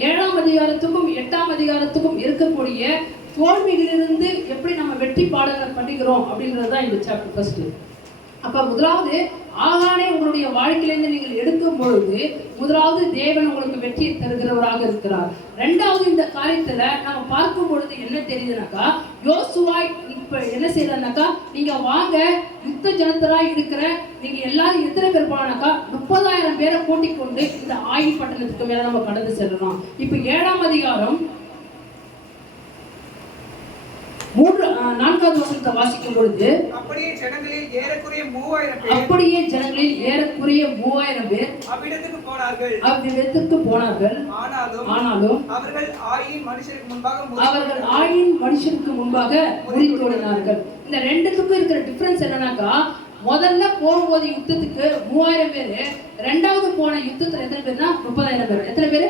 7ஆம் அதிகாரத்துக்கும் 8ஆம் அதிகாரத்துக்கும் இருக்கக்கூடிய தோல்விகளிலிருந்து எப்படி நம்ம வெற்றி பாடங்களை படிக்கிறோம் அப்படிங்கிறது தான் இந்த சாப்டர் ஃபர்ஸ்ட். அப்ப முதலாவது ஆகானை உங்களுடைய வாழ்க்கையிலிருந்து நீங்கள் எடுக்கும் பொழுது முதலாவது தேவன் உங்களுக்கு வெற்றியை தருகிறவராக இருக்கிறார். ரெண்டாவது இந்த காரியத்துல நம்ம பார்க்கும் பொழுது என்ன தெரியுதுனாக்கா, யோசுவா இப்ப என்ன செய்யறாருனாக்கா, நீங்க வாங்க யுத்த ஜனத்தரா இருக்கிற நீங்க எல்லாரும் எத்தனை பேர் போனாக்கா 30,000 பேரை கூட்டிக் கொண்டு இந்த ஆயி பட்டணத்துக்கு மேல நம்ம கடந்து செல்லலாம். இப்ப 7ஆம் அதிகாரம் 4வது வசனத்தை வாசிக்கும் பொழுது, அப்படியே ஜனங்களில் ஏறக்குறைய 3000 பேர் அவ்விடத்துக்கு போனார்கள். ஆனாலும் அவர்கள் ஆயின் மனுஷருக்கு முன்பாக முறித்தோடினார்கள். இந்த ரெண்டுத்துக்கும் இருக்கிற டிஃபரன்ஸ் என்னன்னாக்கா, முதல்ல போகும்போது யுத்தத்துக்கு 3000 பேரு, ரெண்டாவது போன யுத்தத்துல எத்தனை பேர்னா 30,000 பேர். எத்தனை பேரு?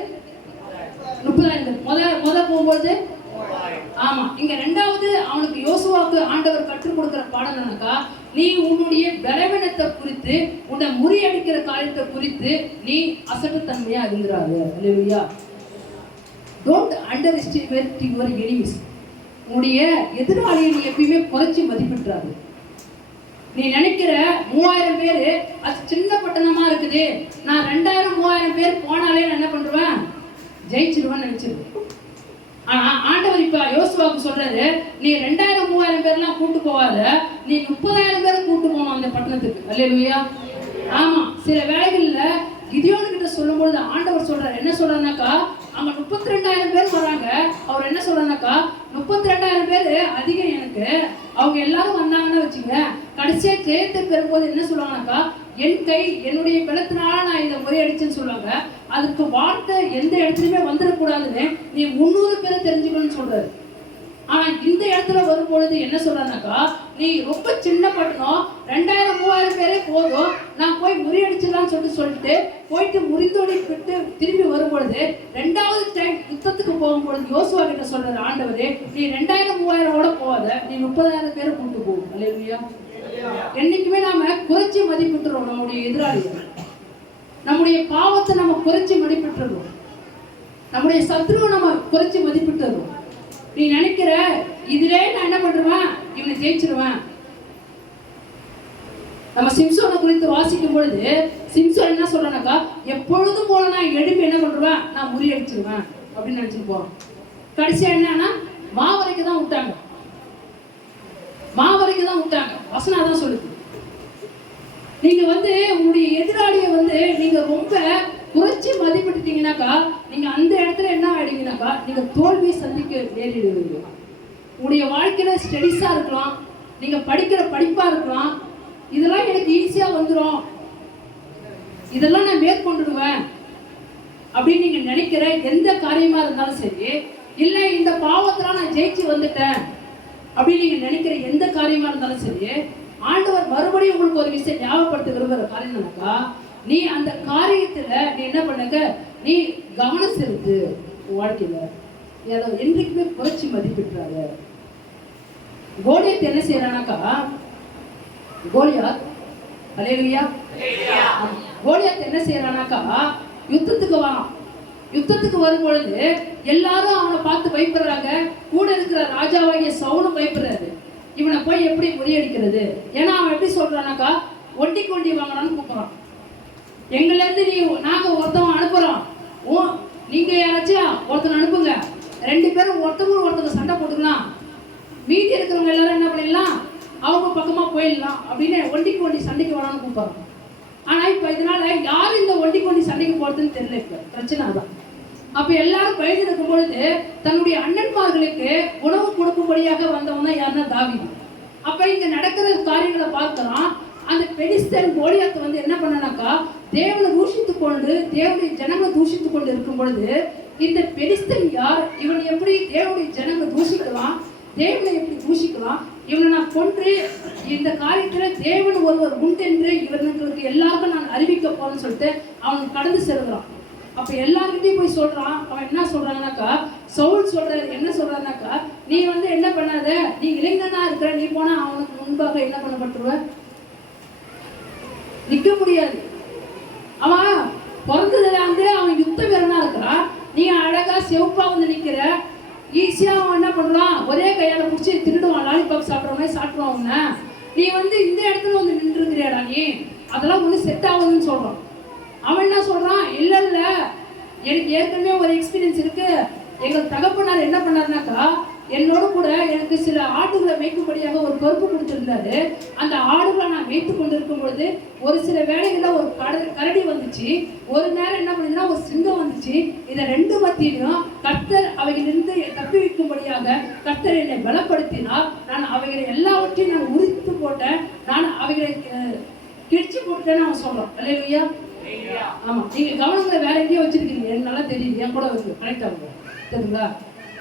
30,000 பேர். முத போகும்போது ஆமா. இங்க ரெண்டாவது அவனுக்கு யோசுவாவுக்கு ஆண்டவர் கற்றுக் கொடுக்கிற பாடம் என்னன்னாக்கா, நீ உன்னுடைய பலவீனத்தை குறித்து, உன்னை முறியடிக்கிற காரியத்தை குறித்து நீ அசட்டுத்தன்மையா இருக்கிறாரு. Hallelujah. Don't underestimate your enemies. உன்னுடைய எதிராளியை நீ எப்பயுமே குறைச்சி மதிப்பிட்டுறாரு. நீ நினைக்கிற 3000 பேரு அது சின்ன பட்டணமா இருக்குது, நான் 2000-3000 பேர் போனாலே நான் என்ன பண்றேன், ஜெயிச்சிருவேன்னு நினைச்சிருவேன். ஆனா ஆண்டவர் இப்ப யோசுவாவுக்கு சொல்றாரு, நீ 2000-3000 பேர்லாம் கூட்டு போவாத, நீ 30,000 பேரை கூட்டு போகணும் அந்த பட்டணத்துக்கு. அல்லேலூயா. ஆமா. சில வேளைகள்ல கிதியோன் கிட்ட சொல்லும்பொழுது ஆண்டவர் சொல்றாரு, என்ன சொல்றாருனாக்கா, அங்க 32,000 பேர் வராங்க. அவர் என்ன சொல்றாருனாக்கா, 32,000 பேர் அதிகம் எனக்கு, அவங்க எல்லாரும் வந்தாங்கன்னு வச்சுங்க, கடைசியா ஜெயத்தை பெறும்போது என்ன சொல்லுவாங்கனாக்கா, என் கை என்னுடைய பலத்தினால நான் இதை முறையடிச்சேன்னு சொல்லுவாங்க. அதுக்கு வார்த்தை எந்த இடத்துலயுமே வந்துடக்கூடாதுன்னு நீ 300 பேரை தெரிஞ்சுக்கணும்னு சொல்றாரு. ஆனா இந்த இடத்துல வரும்பொழுது என்ன சொல்றாருனாக்கா, நீ ரொம்ப சின்ன பட்டணம், 2000-3000 பேரே போதும், நான் போய் முறியடிச்சிடலாம்னு சொல்லிட்டு போயிட்டு முறிந்தோடி விட்டு திரும்பி வரும்பொழுது, ரெண்டாவது டைம் யுத்தத்துக்கு போகும்பொழுது யோசுவா கிட்ட சொல்றாரு ஆண்டவரே, நீ 2000-3000 போகாத, நீ 30,000 பேரை கூட்டு போ. அல்லேலூயா. என்னைக்குமே நாம குறைச்சி மதிப்பிட்டுறோம் நம்முடைய எதிராளிகள். நம்முடைய பாவத்தை நம்ம குறைச்சி மதிப்பிட்டுறோம். நம்முடைய சத்துருவை நம்ம குறைச்சி மதிப்பிட்டுறோம். நீ நினைக்கிற இதுலே நான் என்ன பண்றேன், இவனை ஜெயிச்சிருவேன். நம்ம சிம்சோனை குறித்து வாசிக்கும் பொழுது சிம்சோன் என்ன சொல்றானாக்கா, எப்பொழுதும் போல நான் எழுப்பி என்ன பண்றேன், நான் முறியடிச்சிருவேன் அப்படின்னு நினைச்சிட்டு போறோம். கடைசியா என்னன்னா மாவரைக்கு தான் விட்டாங்க. வசனம் தான் சொல்லுது. நீங்க உங்களுடைய எதிராளியை நீங்க ரொம்ப குறைச்சி மதிப்பிட்டீங்கன்னாக்கா, நீங்க அந்த இடத்துல என்ன ஆயிடுவீங்கன்னாக்கா, நீங்க தோல்வியை சந்திக்க நேரிடுவீங்க. உங்களுடைய வாழ்க்கையில ஸ்டடிஸா இருக்கலாம், நீங்க படிக்கிற படிப்பா இருக்கலாம், இதெல்லாம் எனக்கு ஈஸியா வந்துடும், இதெல்லாம் நான் மேற்கொண்டுடுவேன் அப்படின்னு நீங்க நினைக்கிற எந்த காரியமா இருந்தாலும் சரி, இல்லை இந்த பாவத்துல நான் ஜெயிச்சு வந்துட்டேன் அப்படின்னு நீங்க நினைக்கிற எந்த காரியமா இருந்தாலும் சரி, ஆண்டவர் மறுபடியும் உங்களுக்கு ஒரு விஷயம் ஞாபகப்படுத்துகிற காரியம் என்னக்கா, நீ அந்த காரியத்துல நீ என்ன பண்ணக்க, நீ கவனம் செலுத்து. வாழ்க்கையில அதை என்றைக்குமே குறைச்சி மதிப்பிட்டுறாரு. கோலியாத் என்ன செய்யறானாக்கா, கோலியாத் என்ன செய்யறானாக்கா, யுத்தத்துக்கு வரான். யுத்தத்துக்கு வரும் பொழுது எல்லாரும் அவனை பார்த்து பயப்படுறாங்க. கூட இருக்கிற ராஜாவாகிய சவுலும் பயப்படுறாரு, இவனை போய் எப்படி முறியடிக்கிறது. ஏன்னா அவன் எப்படி சொல்றானாக்கா, ஒண்டிக்கு ஒண்டி வாங்கலான்னு கூப்பிடுறான். எங்கள்ல இருந்து நாங்க ஒருத்தவங்க அனுப்புறோம், நீங்க யாராச்சும் ஒருத்தனை அனுப்புங்க, 2 பேரும் ஒருத்தவங்க சண்டை போட்டுக்கலாம், மீதி இருக்கிறவங்க எல்லாரும் என்ன பண்ணிடலாம், அவங்க பக்கமா போயிடலாம் அப்படின்னு ஒண்டிக்கு ஒண்டி சண்டைக்கு வரான்னு கூப்பிடுறான். ஆனா இப்ப இதனால யாரும் இந்த ஒண்டிக்கு ஒண்டி சண்டைக்கு போறதுன்னு தெரியல. இப்ப பிரச்சனை தான். அப்ப எல்லாரும் பயந்து இருக்கும் பொழுது தன்னுடைய அண்ணன்மார்களுக்கு உணவு கொடுக்கும்படியாக வந்தவன் தான் யாருன்னா தாவீது. அப்ப இங்க நடக்கிற காரியங்களை பார்க்கலாம். அந்த பெலிஸ்தன் கோலியாத் என்ன பண்ணனாக்கா, தேவனை தூஷித்துக் கொண்டு தேவனுடைய ஜனங்களை தூஷித்துக் கொண்டு இருக்கும் பொழுது, இந்த பெலிஸ்தன் யார், இவன் எப்படி தேவனுடைய ஜனங்களை தூஷிக்கலாம், தேவனை எப்படி தூஷிக்கலாம், இவனை நான் கொன்று இந்த காரியத்துல தேவன் ஒருவர் உண்டு என்று இவர்களுக்கு எல்லாருக்கும் நான் அறிவிக்க போறேன்னு சொல்லிட்டு அவன் கடந்து செல்கிறான். அப்ப எல்லார்கிட்டையும் போய் சொல்றான். அவன் என்ன சொல்றாங்கன்னாக்கா, சவுல் சொல்றாரு, என்ன சொல்றாருனாக்கா, நீ என்ன பண்ணாத, நீ இளைஞனா இருக்கிற, நீ போனா அவனுக்கு முன்பாக என்ன பண்ணப்பட்டுருவ, நிக்க முடியாது. அவன் பிறந்ததுல அவன் யுத்த வீரனா இருக்கிறான். நீ அழகா செவப்பா நிக்கிற, ஈஸியா அவன் என்ன பண்றான், ஒரே கையால பிடிச்சி தின்னுடுவான், லாலிபாப் சாப்பிட்ற மாதிரி சாப்பிடுவான் உன்ன. நீ இந்த இடத்துல நின்று இருக்கிறியாடா, நீ அதெல்லாம் ஒண்ணு செட் ஆகுதுன்னு சொல்றான். அவன் என்ன சொல்றான், இல்ல இல்ல எனக்கு ஏற்கனவே ஒரு எக்ஸ்பீரியன்ஸ் இருக்கு. எங்கள் தகப்பனார் என்ன பண்ணாருனாக்கா, என்னோட கூட எனக்கு சில ஆடுகளை மேய்க்கும்படியாக ஒரு பொறுப்பு கொடுத்திருந்தாரு. அந்த ஆடுகளை நான் மேய்த்து கொண்டிருக்கும் பொழுது ஒரு சில வேளைகள்ல ஒரு கரடி வந்துச்சு, ஒரு நேரம் என்ன பண்ணுதுன்னா ஒரு சிங்கம் வந்துச்சு. இதை ரெண்டு மத்தியிலும் கர்த்தர் அவைகளிலிருந்து தப்பி வைக்கும்படியாக கர்த்தர் என்னை பலப்படுத்தினார். நான் அவைகளை எல்லாவற்றையும் நான் உரித்து போட்டேன், நான் அவைகளை கிழிச்சு போட்டேன்னு அவன் சொல்றான். அல்லேலூயா. ஆமா, நீங்க கவனங்களை வேற எங்கேயோ வச்சிருக்கீங்க, எனக்கு நல்லா தெரியுது, என் கூட இருக்கு, கனெக்ட் ஆகுங்க, சரிங்களா?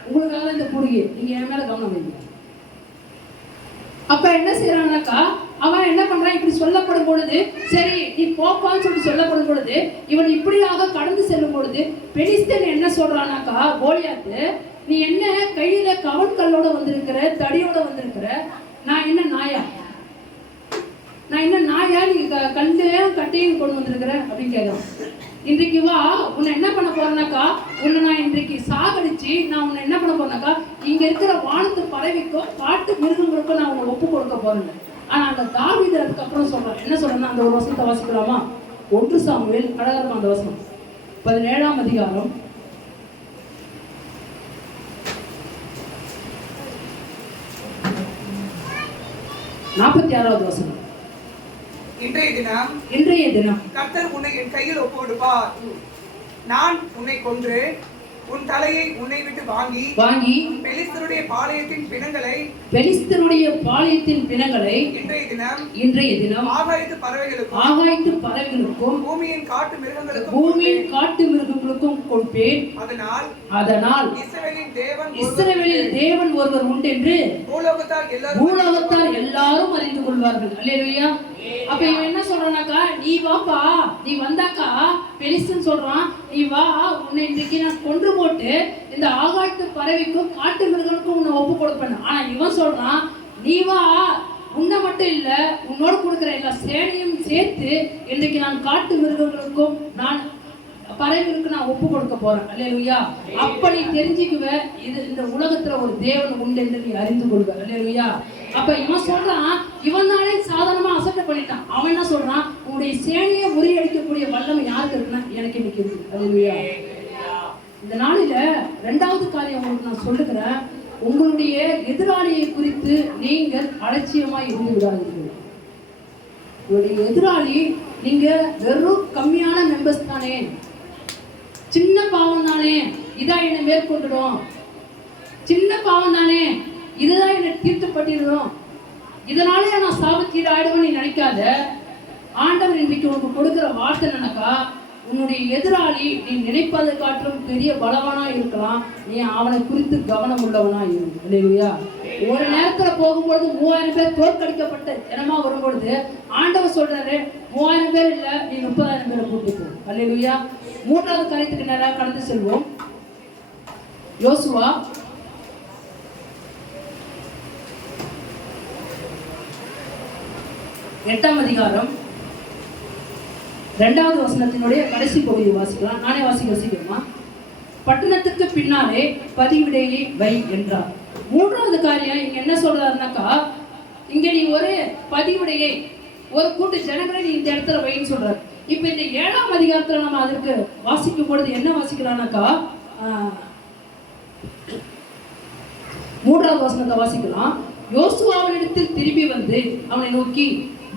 உங்களுக்காக இந்த கூடுகை, நீங்க என் மேல கவனம் வைங்க. அப்ப என்ன செய்யறான்னாக்கா, அவன் என்ன பண்றான், இப்படி சொல்லப்படும் பொழுது, சரி நீ போப்பான்னு சொல்லிட்டு சொல்லப்படும் பொழுது, இவன் இப்படியாக கடந்து செல்லும் பொழுது பெலிஸ்தன் என்ன சொல்றானாக்கா, கோலியாத்து, நீ என்ன கையில கவன் கல்லோட வந்திருக்கிற, தடியோட வந்திருக்கிற, நான் என்ன நாயா, நான் என்ன நாயா, நீ கண்டையும் கட்டையும் கொண்டு வந்திருக்கிற அப்படின்னு கேட்கறான். இன்றைக்கு வா, உன்னை என்ன பண்ண போறேனாக்கா, உன்னை நான் இன்றைக்கு சாகடிச்சு நான் உன்னை என்ன பண்ண போறேனாக்கா, இங்க இருக்கிற வானத்து பறவைக்கும் காட்டு மிருகங்களுக்கும் நான் உன்னை ஒப்பு கொடுக்க போறேன். ஆனா அந்த தாவீது அதுக்கப்புறம் சொல்றான், என்ன சொல்றேன்னா, அந்த ஒரு வசனத்தை வாசிக்கலாமா? 1 சாமுவேல், அழகா இருக்கும் அந்த வசனம், 17ஆம் அதிகாரம் 46வது வசனம். இன்றைய தினம் கர்த்தர் உன்னை என் கையில் ஒப்பு கொடுப்பார். நான் உன்னை கொன்று உன் தலையை உன்னை விட்டு வாங்கி பெலிஸ்தருடைய பாளையத்தின் பிணங்களை இன்றைய தினம் ஆகாயத்து பறவைகளுக்கும் பூமியின் காட்டு மிருகங்களுக்கும் கொடுப்பேன். அதனால் இஸ்ரவேலில் தேவன் ஒருவர் உண்டு என்று பூலோகத்தார் எல்லாரும் அறிந்து கொள்வார்கள். அல்லேலூயா. அப்ப இவன் என்ன சொல்றானாக்கா, நீ வாப்பா, நீ வந்தாக்கா, பெலிஸ்தன் சொல்றான், நீ வா, உன்னை இன்றைக்கு நான் கொன்று போட்டு இந்த ஆகாயத்து பறவைக்கும் காட்டு மிருகங்களுக்கும் உன்னை ஒப்பு கொடுப்பேன். ஆனா இவன் சொல்றான், நீ வா, உன்னை மட்டும் இல்ல, உன்னோட கொடுக்குற எல்லா சேனையும் சேர்த்து இன்றைக்கு நான் காட்டு மிருகங்களுக்கும் நான் பறவைகளுக்கு நான் ஒப்பு கொடுக்க போறேன். அல்லேலூயா. அப்ப நீ தெரிஞ்சுக்குவ, இது இந்த உலகத்துல ஒரு தேவன் உண்டு என்று நீ அறிந்து கொள்வ. அல்லேலூயா. அப்ப இவன் சொல்றான், இவன் தானே சாதாரணமா அசட்டை பண்ணிட்டான். அவன் என்ன சொல்றான், உன்னுடைய சேனையை முறியடிக்கக்கூடிய வல்லமை யாருக்கு இருக்குன்னா எனக்கு இன்னைக்கு இருக்கு. அல்லேலூயா. இந்த நாளில 2வது காரியம் உங்களுக்கு நான் சொல்லுகிறேன், உங்களுடைய எதிராளியை குறித்து நீங்கள் அலட்சியமாய் இருந்து விடாதீர்கள். உங்களுடைய எதிராளி நீங்க வெறும் கம்மியான மெம்பர்ஸ் தானே, சின்ன பாவம் தானே, இதான் என்னை மேற்கொண்டுடும், சின்ன பாவம் தானே, இதுதான் என்னை தீர்த்துப்பட்டிடும், இதனாலே நான் சாபத்தீடு ஆயிடுவேன் நீ நினைக்காத. ஆண்டவர் இன்றைக்கு உனக்கு கொடுக்கிற வார்த்தை என்னக்கா, உன்னுடைய எதிராளி நீ நினைப்பதை காட்டிலும் பெரிய பலவானா இருக்கலாம், நீ அவனை குறித்து கவனம் உள்ளவனா இருக்கு. இல்லையா? ஒரு நேரத்துல போகும்பொழுது 3000 பேர் தோற்கடிக்கப்பட்ட ஜனமா வரும்பொழுது ஆண்டவர் சொல்றாரு, 3000 பேர் இல்ல, நீ 30,000 பேரை கூட்டிட்டு. அல்லேலூயா. 3வது காரியத்துக்கு நேரா கடந்து செல்வோம். யோசுவா 8ஆம் அதிகாரம் 2வது வசனத்தினுடைய கடைசி பகுதியை வாசிக்கலாம். நானே வாசிக்கணுமா? பட்டணத்துக்கு பின்னாலே பதிவிடையை வை என்றார். 3வது காரியம் இங்க என்ன சொல்றாருனாக்கா, இங்க நீ ஒரு பதிவிடையை, ஒரு கூட்டு ஜனங்களை நீ இந்த இடத்துல வைன்னு சொல்றாரு. இப்ப இந்த 7ஆம் அதிகாரத்துல நம்ம அதற்கு வாசிக்கும் பொழுது என்ன வாசிக்கலாம்னாக்கா, 3வது வசனத்தை வாசிக்கலாம். யோசுவாவினிடத்தில் திரும்பி வந்து அவனை நோக்கி,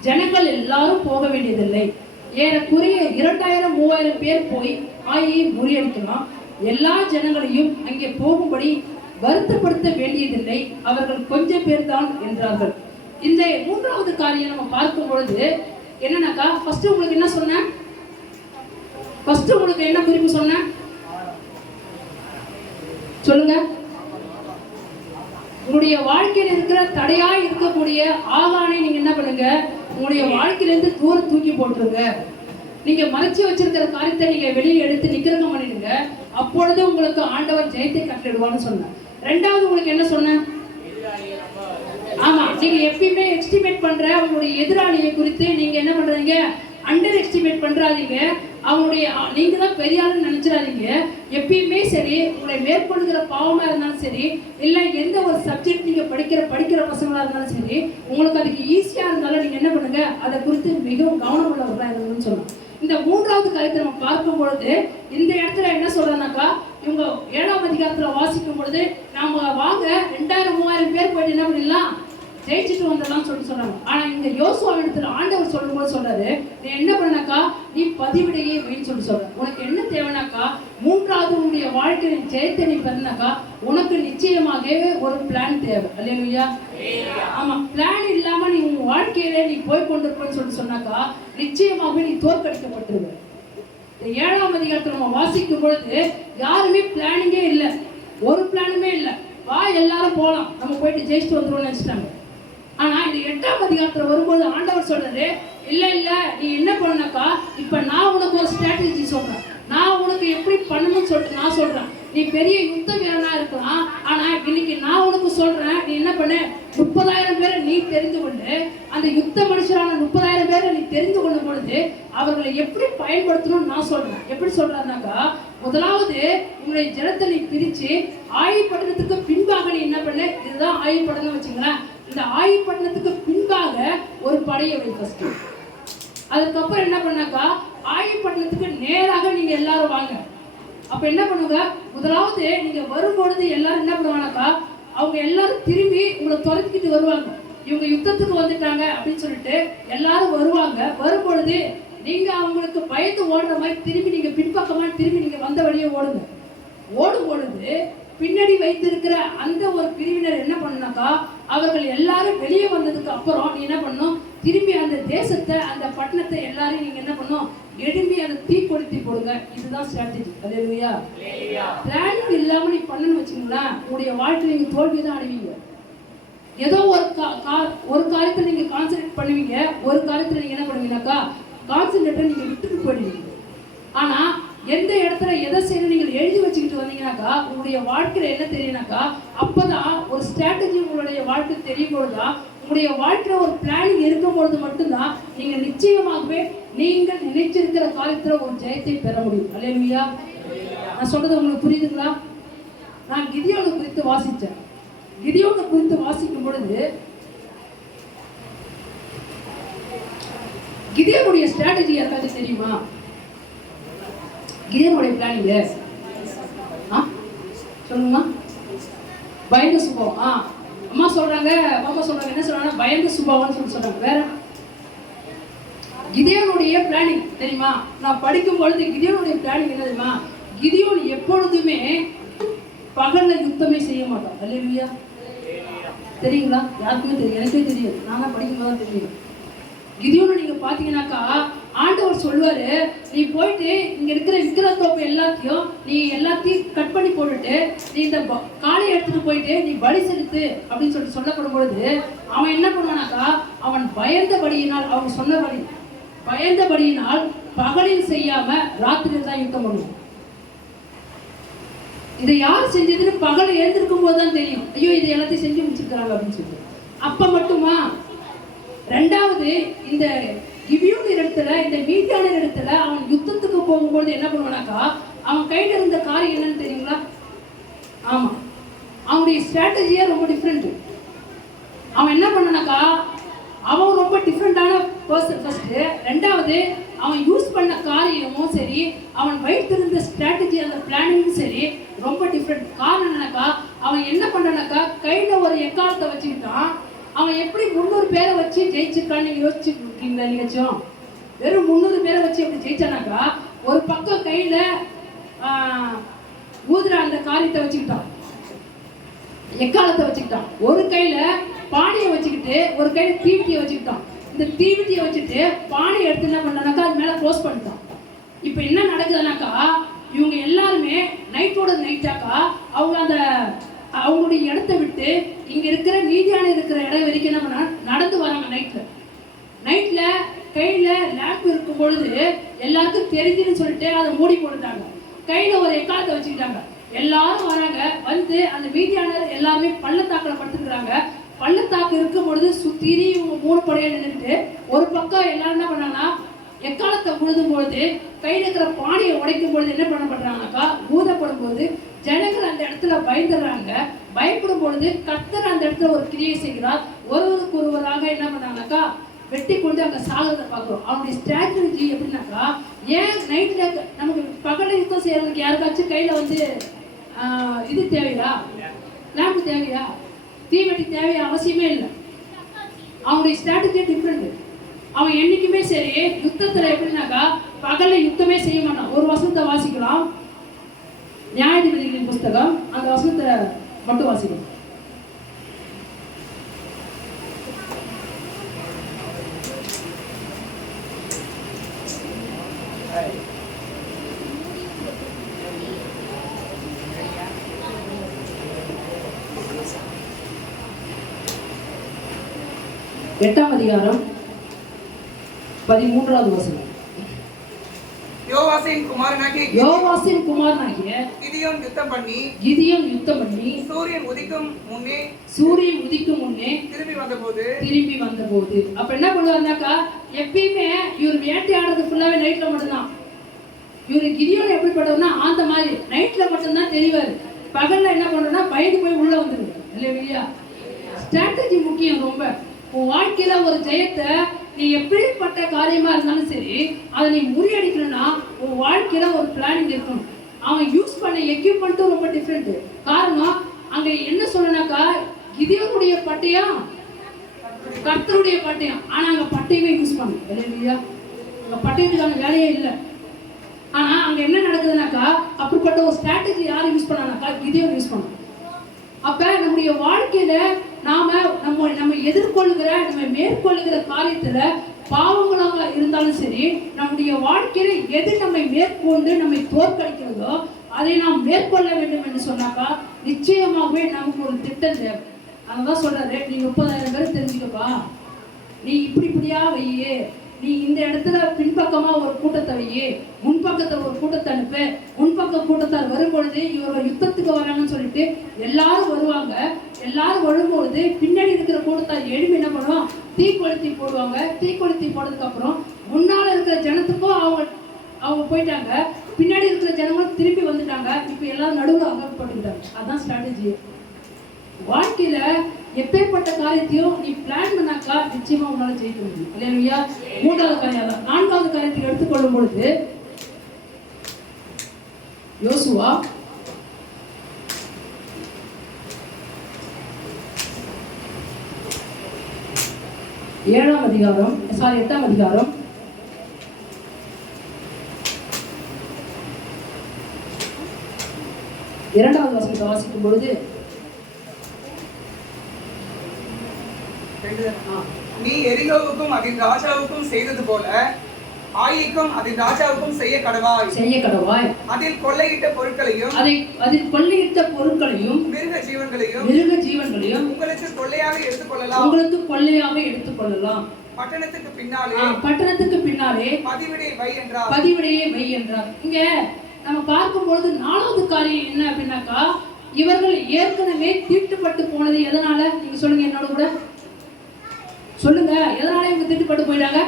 ஜனங்கள் எல்லாரும் போக வேண்டியதில்லை, ஏறக்குறைய 2000-3000 பேர் போய் ஆயை முறியடிக்கலாம், எல்லா ஜனங்களையும் அங்கே போகும்படி வருத்தப்படுத்த வேண்டியதில்லை, அவர்கள் கொஞ்சம் பேர் தான் என்றார்கள். இந்த 3வது காரியம் நம்ம பார்க்கும் பொழுது என்னன்னாக்கா, ஃபர்ஸ்ட் உங்களுக்கு என்ன சொன்னேன், ஃபர்ஸ்ட் உங்களுக்கு என்ன குறிப்பு சொன்னேன் சொல்லுங்க. உங்களுடைய வாழ்க்கையில் இருக்கிற தடையா இருக்கக்கூடிய ஆகானை நீங்க என்ன பண்ணுங்க, உங்களுடைய வாழ்க்கையிலிருந்து தூரம் தூக்கி போட்டுருங்க. நீங்க மறைச்சு வச்சிருக்கிற காரியத்தை நீங்க வெளியே எடுத்து நிக்கிரகம் பண்ணிடுங்க. அப்பொழுது உங்களுக்கு ஆண்டவர் ஜெயத்தை கட்டளிடுவான்னு சொன்னேன். ரெண்டாவது உங்களுக்கு என்ன சொன்னேன்? ஆமா, நீங்க எப்பயுமே எஸ்டிமேட் பண்ற உங்களுடைய எதிராளியை குறித்து நீங்க என்ன பண்றீங்க, அண்டர் எஸ்டிமேட் பண்றாதீங்க. அவங்களுடைய நீங்க தான் பெரிய ஆளுன்னு நினைச்சிடாதீங்க. எப்பயுமே சரி, உங்களை மேற்கொள்கிற பாவமா இருந்தாலும் சரி, இல்லை எந்த ஒரு சப்ஜெக்ட் நீங்க படிக்கிற பசங்களா இருந்தாலும் சரி, உங்களுக்கு அதுக்கு ஈஸியா இருந்தாலும் நீங்க என்ன பண்ணுங்க, அதை குறித்து மிகவும் கவனம் உள்ளவர்களா இருக்கணும்னு சொல்லணும். இந்த மூன்றாவது காரியத்தை நம்ம பார்க்கும் பொழுது இந்த இடத்துல என்ன சொல்றாங்கனாக்கா, இவங்க 7ஆம் அதிகாரத்துல வாசிக்கும் பொழுது நாம வாங்க 2000-3000 பேர் போயிட்டு என்ன பண்ணிடலாம், ஜெயிச்சுட்டு வந்துடலாம் சொல்றாங்க. ஆனா இங்க யோசுவா இடத்துல ஆண்டவர் சொல்லும் போது சொல்றாரு, நீ என்ன பண்ணாக்கா, நீ பதிவிடையே வெயின்னு சொல்ற. உனக்கு என்ன தேவைனாக்கா, மூன்றாவது உன்னுடைய வாழ்க்கையின் ஜெயத்தை நீ பெறனாக்கா, உனக்கு நிச்சயமாகவே ஒரு பிளான் தேவை. அல்லேலூயா. ஆமா, பிளான் இல்லாம நீ உன் வாழ்க்கையில நீ போய் கொண்டிருப்பன்னு சொன்னாக்கா, நிச்சயமாகவே நீ தோற்கடிக்கப்பட்டுருவ. 7ஆம் அதிகாரத்துல நம்ம வாசிக்கும் பொழுது யாருமே பிளானிங்கே இல்லை, ஒரு பிளானுமே இல்லை. வா எல்லாரும் போலாம், நம்ம போயிட்டு ஜெயிச்சுட்டு வந்துருவோம்னு நினைச்சிட்டாங்க. ஆனா இந்த 8ஆம் அதிகாரத்துல வரும்போது ஆண்டவர் சொல்றாரு, இல்ல இல்ல நீ என்ன பண்ணனாக்கா, இப்ப நான் உனக்கு ஒரு ஸ்ட்ராட்டஜி சொல்றேன், நான் உனக்கு எப்படி பண்ணணும்னு சொல்லிட்டு நான் சொல்றேன். நீ பெரிய யுத்த வீரனா இருக்கலாம், ஆனா இன்னைக்கு நான் உனக்கு சொல்றேன், நீ என்ன பண்ணு, 30,000 பேரை நீ தெரிந்து கொண்டு, அந்த யுத்த மனுஷரான 30,000 பேரை நீ தெரிந்து கொள்ளும் பொழுது அவர்களை எப்படி பயன்படுத்தணும்னு நான் சொல்றேன். எப்படி சொல்றேன்னாக்கா, முதலாவது உங்களுடைய ஜனத்தை நீ பிரிச்சு ஆயுப்பட்டினத்துக்கு பின்பாக நீ என்ன பண்ண, இதுதான் ஆயுப்பட்டினம் வச்சுங்களேன், இந்த ஆயுப்பட்டினத்துக்கு பின்பாக ஒரு படையை வை ஃபர்ஸ்ட். அதுக்கப்புறம் என்ன பண்ணாக்கா, ஆயுப்பட்டினத்துக்கு நேராக நீங்க எல்லாரும் வாங்க. அப்ப என்ன பண்ணுங்க, முதலாவது நீங்க வரும்பொழுது எல்லாரும் என்ன பண்ணுவாங்கனாக்கா, அவங்க எல்லாரும் திரும்பி உங்களை தொலைக்கிட்டு வருவாங்க. இவங்க யுத்தத்துக்கு வந்துட்டாங்க அப்படின்னு சொல்லிட்டு எல்லாரும் வருவாங்க. வரும்பொழுது நீங்க அவங்களுக்கு பயந்து ஓடுற மாதிரி திரும்பி நீங்க பின்பக்கமா திரும்பி நீங்க வந்த வழியே ஓடுங்க. ஓடும் பொழுது பின்னாடி வைத்திருக்கிற அந்த ஒரு பிரிவினர் என்ன பண்ணுனாக்கா, அவர்கள் எல்லாரும் வெளியே வந்ததுக்கு அப்புறம் நீ என்ன பண்ணணும், திரும்பி அந்த தேசத்தை அந்த பட்டணத்தை எல்லாரையும் நீங்க என்ன பண்ணணும், எழும்பி அதை தீக்கொளுத்தி போடுங்க. இதுதான் ஸ்ட்ராட்டஜி. அல்லேலூயா. பிளானிங் இல்லாம நீ பண்ணணும்னு வச்சுங்களேன், உங்களுடைய வாழ்க்கையில நீங்க தோல்வி தான் அடைவீங்க. ஏதோ ஒரு காரியத்தை நீங்க கான்சென்ட்ரேட் பண்ணுவீங்க, ஒரு காரியத்துல நீங்க என்ன பண்ணுவீங்கன்னாக்கா கான்சென்ட்ரேட்டை நீங்க விட்டுட்டு போயிடுவீங்க. ஆனா எந்த இடத்துல எதை செய்யணும் நீங்கள் எழுதி வச்சுக்கிட்டு வந்தீங்கன்னாக்கா, உங்களுடைய வாழ்க்கையில என்ன தெரியும்னாக்கா, அப்பதான் ஒரு ஸ்ட்ராட்டஜி உங்களுடைய வாழ்க்கை தெரியும் பொழுதுதான், உங்களுடைய வாழ்க்கையில ஒரு பிளானிங் இருக்கும் பொழுது மட்டும்தான் நீங்க நிச்சயமாகவே நீங்கள் நினைச்சிருக்கிற காரியத்துல ஒரு ஜெயத்தை பெற முடியும். அல்லேலூயா. நான் சொல்றது உங்களுக்கு புரியுதுங்களா? நான் கிதியோனை குறித்து வாசிச்சேன். கிதியோனை குறித்து வாசிக்கும் பொழுது கிதியோனுடைய ஸ்ட்ராட்டஜி யாருக்காச்சும் தெரியுமா? கிதியோனுடைய பிளானிங் சொல்லுங்கம்மா. பயந்த சுபாவம். அம்மா சொல்றாங்க என்ன சொல்றாங்க, பயந்த சுபாவம்னு சொல்றாங்க. வேற கிதியோனுடைய பிளானிங் தெரியுமா? நான் படிக்கும் பொழுது கிதியோனுடைய பிளானிங் என்ன தெரியுமா? கிதியோன் எப்பொழுதுமே பகல்ல யுத்தமே செய்ய மாட்டான். அல்லேலூயா. தெரியுங்களா? யாருக்குமே தெரியும், எனக்கே தெரியும், நானா படிக்கும் போது தெரியும். கிதியோனை நீங்க பாத்தீங்கன்னாக்கா, ஆண்டவர் சொல்லுவாரு, நீ போயிட்டு இங்க இருக்கிற விக்கிரத்தோப்பு எல்லாத்தையும் கட் பண்ணி போட்டுட்டு நீ இந்த காளையை எடுத்துட்டு போயிட்டு நீ பலி செலுத்து அப்படின்னு சொல்லிட்டு சொல்லப்படும் பொழுது அவன் என்ன பண்ணுவானாக்கா, அவன் பயந்தபடியினால், அவங்க சொன்னபடி பயந்தபடியினால் பகலில் செய்யாம ராத்திரியில் தான் யுத்தம் பண்ணுவான். இதை யார் செஞ்சதுன்னு பகலை எழுந்திருக்கும் போதுதான் தெரியும், ஐயோ இதை எல்லாத்தையும் செஞ்சு முடிச்சிருக்காங்க அப்படின்னு சொல்லிட்டு. அப்ப மட்டுமா? ரெண்டாவது, இந்த கிபியோன் இடத்துல, இந்த மீதியான இடத்துல அவன் யுத்தத்துக்கு போகும்போது என்ன பண்ணுவானாக்கா, அவன் கையில இருந்த காரியம் என்னன்னு தெரியுங்களா? ஆமா, அவனுடைய ஸ்ட்ராட்டஜியே ரொம்ப டிஃப்ரெண்ட். அவன் என்ன பண்ணனாக்கா, அவன் ரொம்ப டிஃப்ரெண்டான பர்சன் ஃபர்ஸ்ட். ரெண்டாவது, அவன் யூஸ் பண்ண காரியமும் சரி, அவன் வைத்திருந்த ஸ்ட்ராட்டஜி அந்த பிளானிங்கும் சரி ரொம்ப டிஃப்ரெண்ட். காரணம் என்னன்னாக்கா, அவன் என்ன பண்ணனாக்கா, கையில ஒரு எக்காலத்தை வச்சுக்கிட்டான். அவன் எப்படி 300 பேரை வச்சு ஜெயிச்சிருக்கான்னு நீங்க யோசிச்சுருக்கீங்களா? நீங்கச்சும் வெறும் 300 பேரை வச்சு எப்படி ஜெயிச்சானாக்கா, ஒரு பக்கம் கையில ஊதுற அந்த காரியத்தை வச்சுக்கிட்டான், எக்காலத்தை வச்சுக்கிட்டான். ஒரு கையில பானையை வச்சுக்கிட்டு ஒரு கையில தீவட்டியை வச்சுக்கிட்டான். இந்த தீவட்டியை வச்சுட்டு பானையை எடுத்து என்ன பண்ணானாக்கா அது மேல க்ளோஸ் பண்ணிட்டான். இப்ப என்ன நடக்குதுனாக்கா, இவங்க எல்லாருமே நைட்டோட நைட்டாக்கா அவங்க அந்த அவங்களுடைய இடத்த விட்டு இங்க இருக்கிற மீதியான இருக்கிற இடம் வரைக்கும் என்ன பண்ணா நடந்து வராங்க. நைட்ல கையில லேம்ப் இருக்கும் பொழுது எல்லாருக்கும் தெரிஞ்சுன்னு சொல்லிட்டு அதை மூடி போட்டுட்டாங்க. கையில ஒரு எக்காலத்தை வச்சுக்கிட்டாங்க. எல்லாரும் வராங்க. வந்து அந்த மீதியானர் எல்லாருமே பள்ளத்தாக்கில் படுத்துக்கிறாங்க. பள்ளத்தாக்கு இருக்கும் பொழுது சுத்திரி இவங்க 3 படையா நின்றுட்டு ஒரு பக்கம் எல்லாரும் என்ன பண்ணாங்கன்னா எக்காலத்தை உழுதும் பொழுது கையில் இருக்கிற பானையை உடைக்கும் பொழுது என்ன பண்ணப்படுறாங்கனாக்கா ஊதப்படும் போது ஜனங்கள் அந்த இடத்துல பயந்துடுறாங்க. பயப்படும் பொழுது கர்த்தர் அந்த இடத்துல ஒரு கிரியை செய்கிறார். ஒருவருக்கு ஒருவராக என்ன பண்ணாங்கனாக்கா வெட்டி கொண்டு அங்கே சாகிறத பார்க்குறோம். அவனுடைய ஸ்ட்ராட்டஜி எப்படின்னாக்கா, ஏன் நைட்டில் நமக்கு பகல யுத்தம் செய்யறதுக்கு யாருக்காச்சும் கையில் வந்து இது தேவையா, லேம்பு தேவையா, தீவெட்டி தேவையா? அவசியமே இல்லை. அவனுடைய ஸ்ட்ராட்டஜி டிஃப்ரெண்ட். அவன் என்னைக்குமே சரி யுத்தத்தில் எப்படின்னாக்கா பகல யுத்தமே செய்ய மாட்டான். ஒரு வசனத்தை வாசிக்கலாம், நியாயாதிபதிகளின் புஸ்தகம், அந்த வசனத்தை மட்டும் வாசிக்கலாம். எட்டாம் அதிகாரம் 13வது வசனம். யோவாசின் குமாரனாகிய கிதியோன் யுத்தம் பண்ணி சூரியன் உதிக்கும் முன்னே திரும்பி வந்தபோது அப்ப என்ன பண்ணுவாருனாக்கா, எப்பயுமே இவர் வேட்டையாடுறது ஃபுல்லாவே நைட்ல மட்டும்தான். இவரு கிதியோன் எப்படிப்பட்டவர்னா அந்த மாதிரி நைட்ல மட்டும்தான் தெரிவாரு. பகல்ல என்ன பண்றோம்னா பயந்து போய் உள்ள வந்துருவாரு. இல்லையா? ஸ்ட்ராட்டஜி முக்கியம் ரொம்ப. உன் வாழ்க்கையில ஒரு ஜெயத்தை நீ எப்படிப்பட்ட காரியமா இருந்தாலும் சரி அதை நீ முறியடிக்கணும்னா உன் வாழ்க்கையில ஒரு பிளானிங் இருக்கணும். அவன் யூஸ் பண்ண எக்யூப்மெண்ட்டும் ரொம்ப டிஃப்ரெண்ட். காரணம் அங்க என்ன சொல்லனாக்கா, கிதியோனுடைய பட்டயம் கர்த்தருடைய பட்டயம். ஆனா அங்க பட்டயமே யூஸ் பண்ணல. இல்லையா? அங்க பட்டயத்துக்கான வேலையே இல்லை. ஆனா அங்க என்ன நடக்குதுனாக்கா, அப்படிப்பட்ட ஒரு ஸ்ட்ராட்டஜி யாரும் யூஸ் பண்ணானாக்கா கிதியோன் யூஸ் பண்ணான். அப்ப நம்முடைய வாழ்க்கையில நம்ம எதிர்கொள்கிற நம்ம மேற்கொள்கிற காரியத்துல பாவங்களாக இருந்தாலும் சரி, நம்முடைய வாழ்க்கையில எது நம்மை மேற்கொண்டு நம்மை தோற்கடிக்கிறதோ அதை நாம் மேற்கொள்ள வேண்டும் என்று சொன்னாக்கா நிச்சயமாகவே நமக்கு ஒரு திட்டம் தேவை. அதான் சொல்றாரு, நீ 30,000 பேர் தெரிஞ்சுக்கப்பா, நீ இப்படியா வையே, நீ இந்த இடத்துல பின்பக்கமா ஒரு கூட்டத்தை வையே, முன்பக்கத்துல ஒரு கூட்டத்தை அனுப்பு, முன்பக்க கூட்டத்தார் வரும்பொழுது இவர்கள் யுத்தத்துக்கு வராங்கன்னு சொல்லிட்டு எல்லாரும் வருவாங்க. எல்லாரும் வரும்பொழுது பின்னாடி இருக்கிற கூட்டத்தார் எழுப்பி என்ன பண்ணுவோம், தீக்கொளுத்தி போடுவாங்க. தீக்கொளுத்தி போடுறதுக்கு அப்புறம் முன்னால இருக்கிற ஜனத்துக்கும் அவங்க போயிட்டாங்க, பின்னாடி இருக்கிற ஜனங்களும் திருப்பி வந்துட்டாங்க. இப்ப எல்லாரும் நடுவில் அகப்பட்டுட்டாங்க. அதான் ஸ்ட்ராட்டஜி. வாழ்க்கையில எப்பேற்பட்ட காரியத்தையும் நீ பிளான் பண்ணாக்கா நிச்சயமா உன்னால ஜெயிக்க முடியும். இல்லையா? 3வது காரியம் தான். 4வது காரியத்தை எடுத்துக்கொள்ளும் பொழுது யோசுவா 8ஆம் அதிகாரம் 2வது வசனத்தை வாசிக்கும் பொழுது, நீ எரிகோவுக்கும் அதன் ராஜாவுக்கும் செய்தது போல ஆயிக்கும் அதன் ராஜாவுக்கும் செய்ய கடவாய். அதில் கொள்ளையிட்ட பொருட்களையும் மிருக ஜீவன்களையும் உங்களுக்கு கொள்ளையாக எடுத்துக்கொள்ளலாம். பட்டணத்துக்கு பின்னாலே பதிவிடையை வை என்றார். இங்க நம்ம பார்க்கும்பொழுது 4வது காரியம் என்ன அப்படின்னாக்கா, இவர்கள் ஏற்கனவே தீட்டுப்பட்டு போனது எதனால? நீங்க சொல்லுங்க, என்னோட கூட சொல்லுங்க. எதனால இவங்க தீட்டுப்பட்டு போயிட்டாங்க?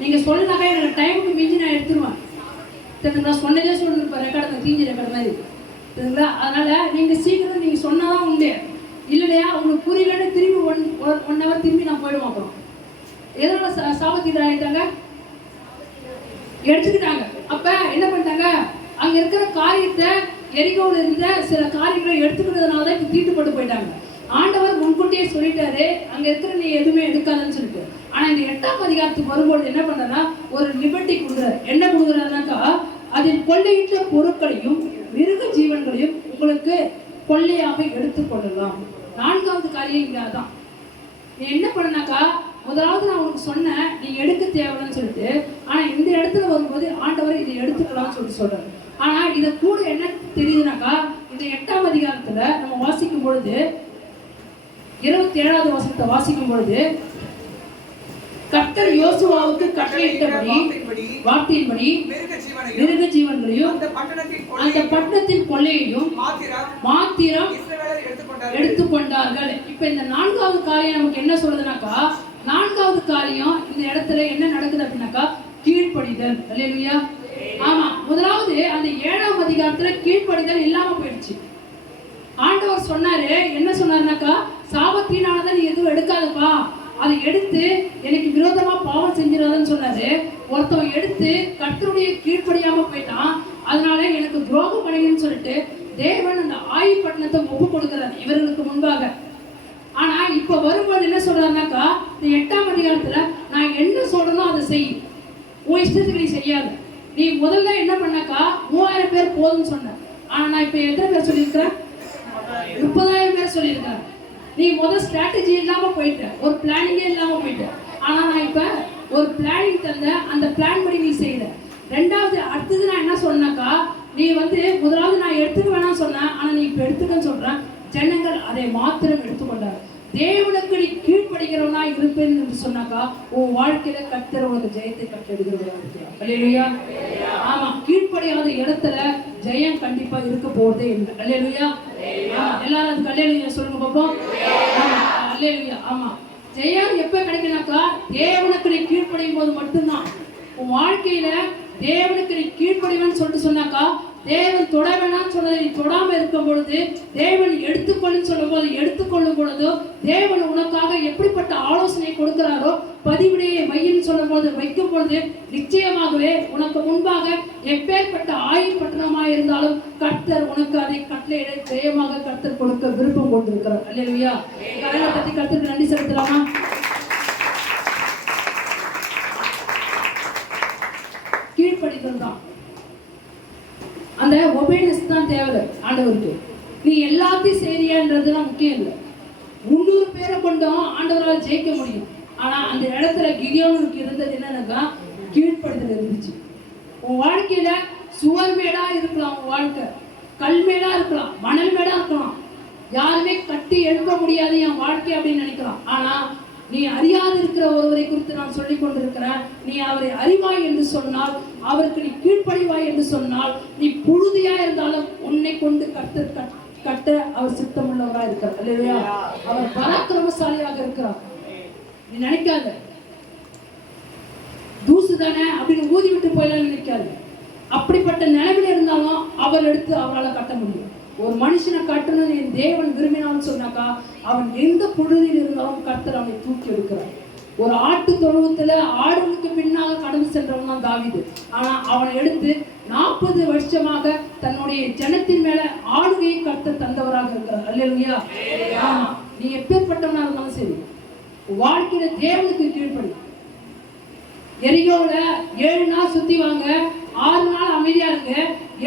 நீங்க சொன்னாக்கா எனக்கு டைமுக்கு மிஞ்சி நான் எடுத்துருவேன். தெரியுங்களா? சொன்னதே சொல்லிருப்பேன், ரெக்கார்டு தீஞ்சி ரெக்கார்டு மாதிரி. தெரியுங்களா? அதனால நீங்க சீக்கிரம் நீங்க சொன்னாதான் உண்டு. இல்லையா? உங்களுக்கு புரியலன்னு திரும்பி ஒன் ஹவர் திரும்பி நான் போயிடுவோம். அப்புறம் எதனால சாபத்தீடு ஆகிட்டாங்க? எடுத்துக்கிட்டாங்க. அப்ப என்ன பண்ணிட்டாங்க, அங்க இருக்கிற காரியத்தை எரிகோவில் இருந்த சில காரியங்களை எடுத்துக்கிட்டதுனால தான் இப்ப தீட்டுப்பட்டு போயிட்டாங்க. ஆண்டவர் முன்கூட்டியே சொல்லிட்டாரு, அங்க இருக்கிற நீ எதுவுமே எடுக்காதுன்னு சொல்லிட்டு. ஆனா இந்த 8ஆம் அதிகாரத்துக்கு வரும்போது என்ன பண்றா, ஒரு லிபர்ட்டி கொடுக்குறாரு. என்ன கொடுக்குறாருனாக்கா, அதில் கொள்ளையிட்ட பொருட்களையும் மிருக ஜீவன்களையும் உங்களுக்கு கொள்ளையாக எடுத்துக்கொள்ளலாம். 4வது காரியம் இங்க அதான். நீ என்ன பண்ணனாக்கா, முதலாவது நான் உனக்கு சொன்னேன் நீ எடுக்க தேவைன்னு சொல்லிட்டு, ஆனா இந்த இடத்துல வரும்போது ஆண்டவர் இதை எடுத்துக்கலாம்னு சொல்லிட்டு சொல்றாரு. ஆனா இதை கூட என்ன தெரியுதுனாக்கா, இந்த இந்த 8ஆம் அதிகாரத்துல நம்ம வாசிக்கும் பொழுது 27வது வசனத்தை வாசிக்கும் பொழுது, கர்த்தர் யோசுவாவுக்கு கட்டளையிட்டபடி வார்த்தையின்படி மிருக ஜீவன்களையும் அந்த பட்டணத்தின் கொள்ளையையும் மாத்திரம் எடுத்துக்கொண்டார்கள். இப்ப இந்த 4வது காரியம் நமக்கு என்ன சொல்லுதுனாக்கா, 4வது காரியம் இந்த இடத்துல என்ன நடக்குது அப்படின்னாக்கா, கீழ்ப்படிதல். அல்லேலூயா. ஆமா, முதலாவது அந்த 7ஆம் அதிகாரத்துல கீழ்ப்படிதல் இல்லாம போயிடுச்சு. ஆண்டவர் சொன்னாரு, என்ன சொன்னாருனாக்கா, சாபத்தினாலதான் நீ எதுவும் எடுக்காதப்பா, அதை எடுத்து எனக்கு விரோதமா பாவம் செஞ்சிடாதன்னு சொன்னாரு. ஒருத்தவன் எடுத்து கர்த்தருடைய கீழ்ப்படியாம போயிட்டான், அதனால எனக்கு துரோகம் பண்ணுங்கன்னு சொல்லிட்டு தேவன் அந்த ஆயி பட்டணத்தை ஒப்பு கொடுக்கிறார் இவர்களுக்கு முன்பாக. ஆனா இப்ப வரும்போது என்ன சொல்றாருனாக்கா, இந்த 8ஆம் அதிகாரத்துல நான் என்ன சொல்றேனோ அதை செய், உன் இஷ்டத்துக்கு நீ செய்யாது. நீ முதல்ல என்ன பண்ணாக்கா 3000 பேர் போதும்னு சொன்ன, ஆனா நான் இப்ப எத்தனை பேர் சொல்லியிருக்கிறேன்? 30,000 பேர் சொல்லியிருக்கிறேன். நீ முதல் ஸ்ட்ராட்டஜி இல்லாம போயிட்ட, ஒரு பிளானிங்கே இல்லாம போயிட்ட. ஆனா நான் இப்ப ஒரு பிளானிங் தந்த, அந்த பிளான் படி நீ செய்யற. ரெண்டாவது அடுத்தது நான் என்ன சொன்னாக்கா, நீ முதலாவது நான் எடுத்துக்க வேணாம் சொன்னேன், ஆனா நீ இப்ப எடுத்துக்கன்னு சொல்றேன். ஜனங்கள் அதை மாத்திரம் எடுத்துக்கொண்டார். தேவனுக்கு நீ கீழ்ப்படுகிறவனா இருப்பேன் என்று சொன்னாக்கா, உன் வாழ்க்கையில கர்த்தர் உனக்கு ஜெயத்தை கட்டெடுக்கிறவரா இருக்கிறார். அல்லேலூயா. ஆமா, கீழ்ப்படியாத இடத்துல ஜெயம் கண்டிப்பா இருக்க போறதே இல்லை. அல்லேலூயா. எல்லாரும் அதுக்கு அல்லேலூயா சொல்லுங்க பாப்போம். அல்லேலூயா. ஆமா, ஜெயம் எப்ப கிடைக்குனாக்கா, தேவனுக்கு நீ கீழ்ப்படியும் போது மட்டும்தான். உன் வாழ்க்கையில தேவனுக்கு நீ கீழ்ப்படிவன்னு சொல்லிட்டு சொன்னாக்கா, தேவன் தொட வேணாம்னு சொன்னதை நீ தொடாம இருக்கும் பொழுது, தேவன் எடுத்துக்கொள்ளுன்னு சொல்லும் போது எடுத்துக்கொள்ளும் பொழுதோ, தேவன் உனக்காக எப்படிப்பட்ட ஆலோசனை கொடுக்கிறாரோ, பதிவிடையை வையின்னு சொல்லும் போது வைக்கும் பொழுது, நிச்சயமாகவே உனக்கு முன்பாக எப்பேற்பட்ட ஆயுள் பட்டணமாக இருந்தாலும் கர்த்தர் உனக்கு அதை கட்டளையிட ஜெயமாக கர்த்தர் கொடுக்க விருப்பம் கொண்டிருக்கிறார். அல்லேலூயா. கரங்களை பத்தி கர்த்தருக்கு நன்றி செலுத்தலாமா? கீழ்ப்படிதல் தான், அந்த ஒபீடியன்ஸ் தான் தேவை ஆண்டவருக்கு. நீ எல்லாத்தையும் செய்யறதுலாம் முக்கியம் இல்லை. 300 பேரை கொண்டும் ஆண்டவரால் ஜெயிக்க முடியும். ஆனா அந்த இடத்துல கிதியோனுக்கு இருந்தது என்னன்னாக்கா, கீழ்ப்படுதல் இருந்துச்சு. உன் வாழ்க்கையில சுவர் மேடா இருக்கலாம், உன் வாழ்க்கை கல்மேடா இருக்கலாம், மணல் மேடா இருக்கலாம், யாருமே கட்டி எழுக்க முடியாது என் வாழ்க்கை அப்படின்னு நினைக்கலாம். ஆனா நீ அறியாது இருக்கிற ஒருவரை குறித்து நான் சொல்லிக் கொண்டிருக்கிறேன். நீ அவரை அறிவாய் என்று சொன்னால், அவருக்கு நீ கீழ்ப்படிவாய் என்று சொன்னால், நீ புழுதியா இருந்தாலும் உன்னை கொண்டு கட்ட அவர் சித்தமுள்ளவராக இருக்கிறார். அல்லேலூயா. அவர் பராக்கிரமசாலியாக இருக்கிறார். நீ நினைக்காத தூசு தானே அப்படின்னு ஊதி விட்டு போயிடலாம் நினைக்காது. அப்படிப்பட்ட நிலைமையில இருந்தாலும் அவர் எடுத்து அவரால் கட்ட முடியும். ஒரு மனுஷனை கட்டணும்னு என் தேவன் விரும்பினான்னு சொன்னாக்கா, அவன் எந்த பொழுதில் இருந்தாலும் கர்த்தர் அவனை தூக்கி எடுக்கிறார். ஒரு ஆட்டு தொழுவத்துல ஆடுகளுக்கு பின்னாக கடந்து சென்றவன் தான் தாவீது. ஆனா அவனை எடுத்து 40 வருஷமாக தன்னுடைய ஜனத்தின் மேல ஆளுகையை கர்த்தர் தந்தவராக இருக்கிறார். அல்லேலூயா. ஆமா, நீ எப்பேற்பட்டவனா இருந்தாலும் சரி, வாழ்க்கையில தேவனுக்கு கீழ்ப்படி. எரிகோல 7 நாள் சுத்தி வாங்க, 6 நாள் அமைதியா இருங்க,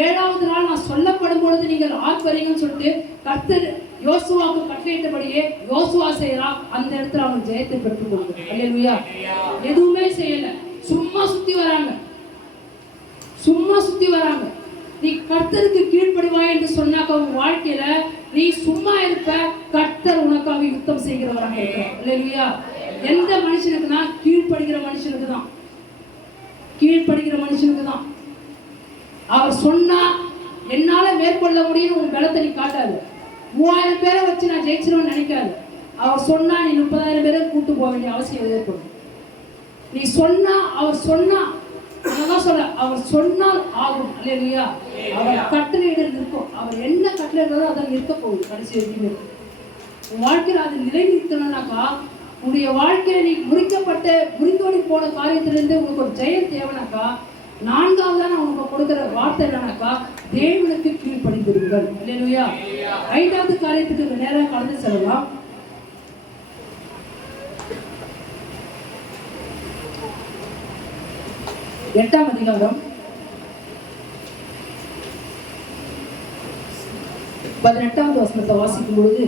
7வது நாள் நான் சொல்லப்படும் பொழுது நீங்கள் ஆர்ப்பரிங்கன்னு சொல்லிட்டு கர்த்தர் யோசுவாவுக்கு கட்டளையிட்டபடியே யோசுவா செய்யறான். அந்த இடத்துல அவங்க ஜெயத்தை பெற்றுக் கொள்கிறார். அல்லேலூயா. எதுவுமே செய்யல, சும்மா சுத்தி வராங்க, சும்மா சுத்தி வராங்க. நீ கர்த்தருக்கு கீழ்ப்படிவாய் என்று சொன்னாக்க உன் வாழ்க்கையில நீ சும்மா இருப்ப, கர்த்தர் உனக்காக யுத்தம் செய்கிறவராக இருக்கிறார். அல்லேலூயா. எந்த மனுஷனுக்குன்னா கீழ்ப்படுகிற மனுஷனுக்கு தான், கீழ்ப்படுகிற மனுஷனுக்கு தான். அவர் சொன்னா என்னால மேற்கொள்ள முடியும் உன் பலத்தை நீ காட்டாது. 3000 பேரை வச்சு நான் ஜெயிச்சிருவேன்னு நினைக்காது. அவர் சொன்னா நீ 30,000 பேரை கூட்டு போக வேண்டிய அவசியம் ஏற்படும். நீ சொன்னா, அவர் சொன்னா, அதான் சொல்ல, அவர் சொன்னால் ஆகும். அல்லேலூயா. அவர் கட்டளையிட இருக்கும். அவர் என்ன கட்டளையிடுறதோ அதை நிற்க போகுது கடைசி வரைக்கும். உன் வாழ்க்கையில் அது நிலை நிற்கணும்னாக்கா, உன்னுடைய வாழ்க்கையில நீ முறிந்தோடி போன காரியத்திலிருந்து உங்களுக்கு ஒரு ஜெயம் தேவைனாக்கா, 4வது நான் உங்களுக்கு கொடுக்கிற வார்த்தை என்னன்னாக்கா, தேவனுக்கு கீழ்ப்படிந்திருங்கள். அல்லேலூயா. 5வது காரியத்துக்கு நேரம் கடந்து செல்லலாம். எட்டாம் அதிகாரம் 18வது வசனத்தை வாசிக்கும் பொழுது,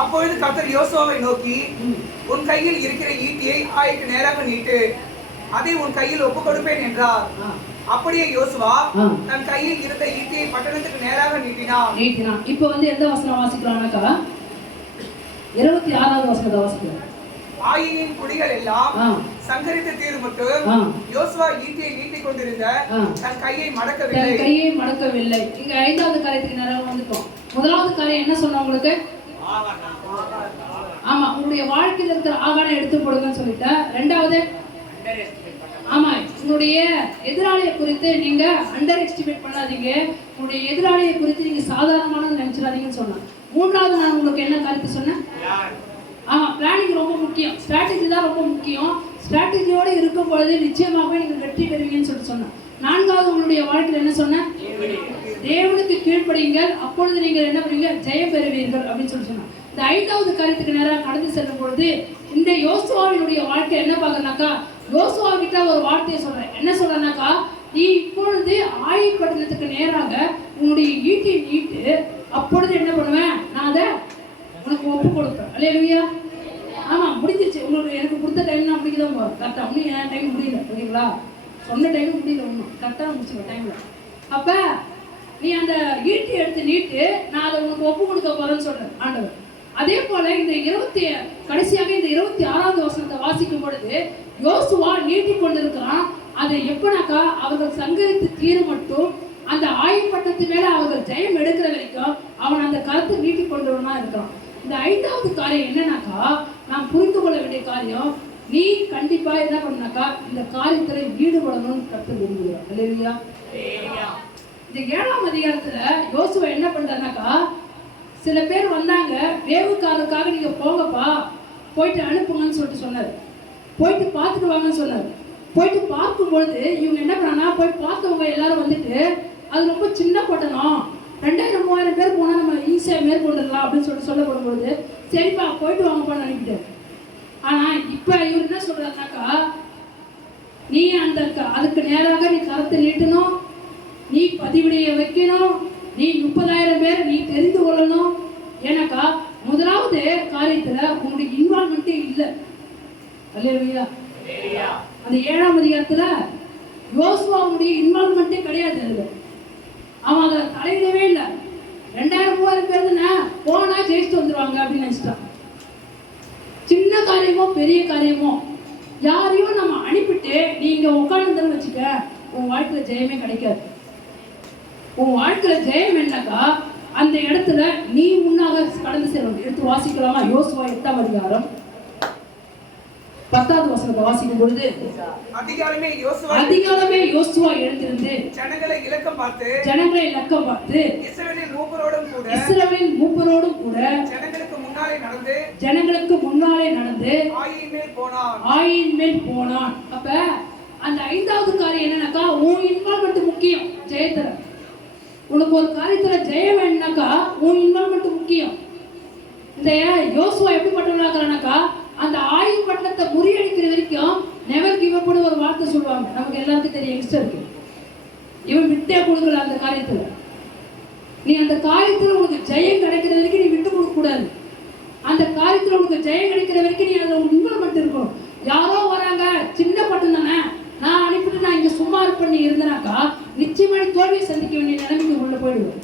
அப்பொழுது கர்த்தர் யோசுவாவை நோக்கி, உன் கையில் இருக்கிற ஈட்டியை ஆயிக்கு நேராக நீட்டு, அதை உன் கையில் ஒப்புக் கொடுப்பேன் என்றார். ஆ, அப்படியே யோசுவா ஆ. தன் கையில் இருந்த ஈட்டியை பட்டணத்துக்கு நேராக நீட்டினான். நீட்டினான். இப்போ வந்து எந்த வசனம் வாசிக்கலாம்னாக்கா 26வது வசனத்தை வாசிக்கலாம். ஆயியின் குடிகள் எல்லாம் ஆ, சங்கரித்து தீர்முட்டு ஆ. யோசுவா ஈட்டியை நீட்டிக் கொண்டிருந்த ஆ. தன் கையை தன் மடக்கவில்லை. கையை மடக்கவில்லை. இங்க 5வது காரியத்துக்கு நேரம் வந்துட்டோம். முதலாவது காரியம் என்ன சொன்ன உங்களுக்கு? ஆமா, உங்களுடைய வாழ்க்கையில இருக்கிற ஆகாரம் எடுத்து போடுங்கன்னு சொல்லிட்டேன். ரெண்டாவது, ஆமா, உங்களுடைய எதிராளியை குறித்து நீங்க அண்டர் எஸ்டிமேட் பண்ணாதீங்க. உங்களுடைய எதிராளியை குறித்து நீங்க சாதாரணமானது நினைச்சிடாதீங்கன்னு சொன்னேன். மூன்றாவது நான் உங்களுக்கு என்ன கருத்து சொன்னேன்? ஆமா, பிளானிங் ரொம்ப முக்கியம். ஸ்ட்ராட்டஜி தான் ரொம்ப முக்கியம். ஸ்ட்ராட்டஜியோடு இருக்கும் பொழுது நிச்சயமாகவே நீங்கள் வெற்றி பெறுவீங்கன்னு சொல்லிட்டு சொன்னேன். நான்காவது, உங்களுடைய வாழ்க்கையில் என்ன சொன்னேன்? தேவனுக்கு கீழ்ப்படியுங்கள், அப்பொழுது நீங்கள் என்ன பண்ணுவீங்க? ஜெயம் பெறுவீர்கள் அப்படின்னு சொல்லி சொன்னாங்க. இந்த 5வது காரியத்துக்கு நேராக கடந்து செல்லும் பொழுது இந்த யோசுவாவினுடைய வாழ்க்கை என்ன பார்க்கறனாக்கா, யோசுவா கிட்ட ஒரு வார்த்தையை சொல்றேன். என்ன சொல்றேன்னாக்கா, நீ இப்பொழுது ஆயப்பட்டினத்துக்கு நேராக உன்னுடைய ஈட்டி நீட்டு, அப்பொழுது என்ன பண்ணுவேன்? நான் அதை உனக்கு ஒப்பு கொடுப்பேன். அல்லேலூயா. ஆமா, முடிஞ்சிச்சு. உங்களுக்கு எனக்கு கொடுத்த டைம் நான் முடிக்கதான் போறேன். கரெக்டா இன்னும் என் டைம் முடியல. ஓகேங்களா? சொன்ன டைம் முடியல, ஒன்றும் கரெக்டாக முடிச்சுக்க டைம்ல. அப்ப நீ அந்த ஈட்டி எடுத்து நீட்டு, நான் அதை உனக்கு ஒப்பு கொடுக்க போறேன்னு சொல்றேன் ஆண்டவர். அதே போல இந்த கடைசியாக இந்த 26வது வசனத்தை வாசிக்கும் பொழுது யோசுவா நீட்டி கொண்டிருக்கிறான். அதை எப்பனாக்கா அவர்கள் சங்கரித்து தீரு மட்டும் அந்த ஆயுப்பட்டத்து மேல அவர்கள் ஜெயம் எடுக்கிற வரைக்கும் அவன் அந்த கருத்தை நீட்டி கொண்டவனா இருக்கிறான். இந்த 5வது காரியம் என்னன்னாக்கா, நாம் புரிந்து கொள்ள வேண்டிய காரியம், நீ கண்டிப்பா என்ன பண்ணாக்கா இந்த காரியத்துல ஈடுபடணும்னு கருத்து விரும்புகிறான். அல்லேலூயா. இந்த 7ஆம் அதிகாரத்துல யோசுவா என்ன பண்றாருனாக்கா, சில பேர் வந்தாங்க, வேவுக்காரருக்காக நீங்க போங்கப்பா, போயிட்டு அனுப்புங்கன்னு சொல்லிட்டு சொன்னாரு. போயிட்டு பார்த்துட்டு வாங்கன்னு சொன்னாரு. போயிட்டு பார்க்கும் பொழுது இவங்க என்ன பண்ணாங்கன்னா, போய் பார்த்தவங்க எல்லாரும் வந்துட்டு அது ரொம்ப சின்ன பட்டணம், 2000-3000 பேர் போனா நம்ம ஈஸியா மேற்கொண்டுடலாம் அப்படின்னு சொல்லிட்டு சொல்லப்படும் பொழுது சரிப்பா போயிட்டு வாங்கப்பான்னு அனுப்பிட்டாரு. ஆனா இப்ப இவர் என்ன சொல்றாருனாக்கா, நீ அதுக்கு நேராக நீ கருத்தை நீட்டணும், நீ பதிவிடைய வைக்கணும், நீ 30,000 பேரை நீ தெரிந்து கொள்ளணும். ஏன்னாக்கா முதலாவது காரியத்துல உங்களுடைய இன்வால்மெண்ட்டே இல்லை. அல்லேலூயா. அந்த 7ஆம் அதிகாரத்துல யோசுவாவுடைய இன்வால்மெண்ட்டே கிடையாது. அதுல அவன் அதை தலையிடவே இல்லை. 2000-3000 பேர் தானே போனா ஜெயிச்சுட்டு வந்துருவாங்க அப்படின்னு நினைச்சிட்டான். சின்ன காரியமோ பெரிய காரியமோ யாரையும் நம்ம அனுப்பிட்டு நீங்க உட்கார்ந்து வச்சுக்க, உன் வாழ்க்கையில ஜெயமே கிடைக்காது. உன் வாழ்க்கையில ஜெயம் என்னக்கா, அந்த இடத்துல நீ முன்னாக கடந்து செல்லணும். எடுத்து வாசிக்கலாமா? யோசுவா 8ஆம் அதிகாரம் 10வது வசனத்தை வாசிக்கும் பொழுது, அதிகாலமே யோசுவா எழுந்திருந்து ஜனங்களை இலக்கம் பார்த்து இஸ்ரவேலின் மூப்பரோடும் கூட ஜனங்களுக்கு முன்னாலே நடந்து ஆயின் மேல் போனான். அப்ப அந்த 5வது காரியம் என்னன்னாக்கா, உன் இன்வால்மெண்ட் முக்கியம். ஜெயத்தர உனக்கு ஒரு காரியத்துல ஜெயம் வேணும்னாக்கா உன் இன்வால்மெண்ட் முக்கியம். இந்த யோசுவா எப்படிப்பட்டவனாக்கா, அந்த ஆயின் பட்டணத்தை முறியடிக்கிற வரைக்கும் நெவர் கிவ் அப் ஒரு வார்த்தை சொல்லுவாங்க. நமக்கு எல்லாருக்கும் தெரியும், யங்ஸ்டருக்கு. இவன் விட்டே கொடுக்கல அந்த காரியத்துல. நீ அந்த காரியத்துல உனக்கு ஜெயம் கிடைக்கிற வரைக்கும் நீ விட்டு கொடுக்க கூடாது. அந்த காரியத்துல உனக்கு ஜெயம் கிடைக்கிற வரைக்கும் நீ அதுல இன்வால்மெண்ட் இருக்கணும். யாரோ வராங்க, சின்ன பட்டம் தானே, நான் அனுப்பிட்டு நான் இங்க சும்மா பண்ணி இருந்தனாக்கா நிச்சயமான தோல்வியை சந்திக்க வேண்டிய நிலைமைக்கு உள்ள போயிடுவோம்.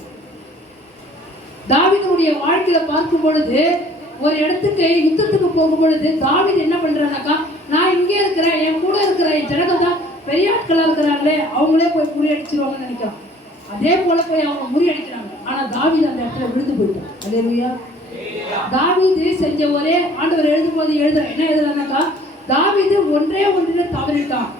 தாவீதுடைய வாழ்க்கையில பார்க்கும் பொழுது ஒரு இடத்துக்கு யுத்தத்துக்கு போகும் பொழுது தாவீது என்ன பண்றானாக்கா, நான் இங்கே இருக்கிறேன், என் கூட இருக்கிற என் ஜனங்கள் தான் பெரிய ஆட்களா இருக்கிறாங்களே, அவங்களே போய் முறியடிச்சிருவாங்கன்னு நினைக்கிறான். அதே போல போய் அவங்க முறியடிக்கிறாங்க. ஆனா தாவீது அந்த இடத்துல விழுந்து போயிட்டான். அல்லேலூயா. தாவீது செஞ்ச ஒரே ஆண்டவர் எழுதும்போது என்ன எழுதுறானாக்கா, தாவீது ஒன்றிலே தவறிட்டான்,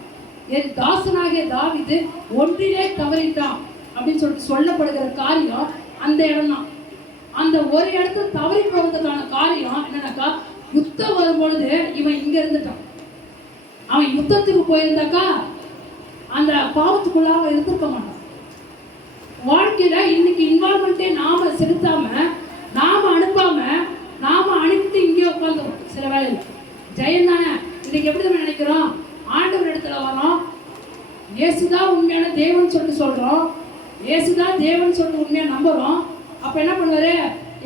என் தாசனாகிய தாவீது ஒன்றிலே தவறிட்டான் அப்படின்னு சொல்லிட்டு சொல்லப்படுகிற காரியம் அந்த இடம் தான். அந்த ஒரு இடத்துல தவறி போவதற்கான காரியம் என்னன்னாக்கா, யுத்தம் வரும்பொழுது இவன் இங்க இருந்துட்டான். அவன் யுத்தத்துக்கு போயிருந்தாக்கா அந்த பாவத்துக்குள்ளாக இருந்திருக்க மாட்டான். வாழ்க்கையில இன்னைக்கு இன்வால்மெண்ட்டே நாம செலுத்தாம, நாம அனுப்பாம, நாம அனுப்பிட்டு இங்கே உட்காந்துரும். சில வேலையில ஜெயம் தானே. இன்னைக்கு எப்படி நம்ம நினைக்கிறோம், ஆண்டவர் இடத்துல வரோம், இயேசுதான் உண்மையான தேவன் சொல்லிட்டு சொல்றோம், இயேசுதான் தேவன் சொல்லிட்டு உண்மையா நம்புறோம். அப்ப என்ன பண்ணுவாரு,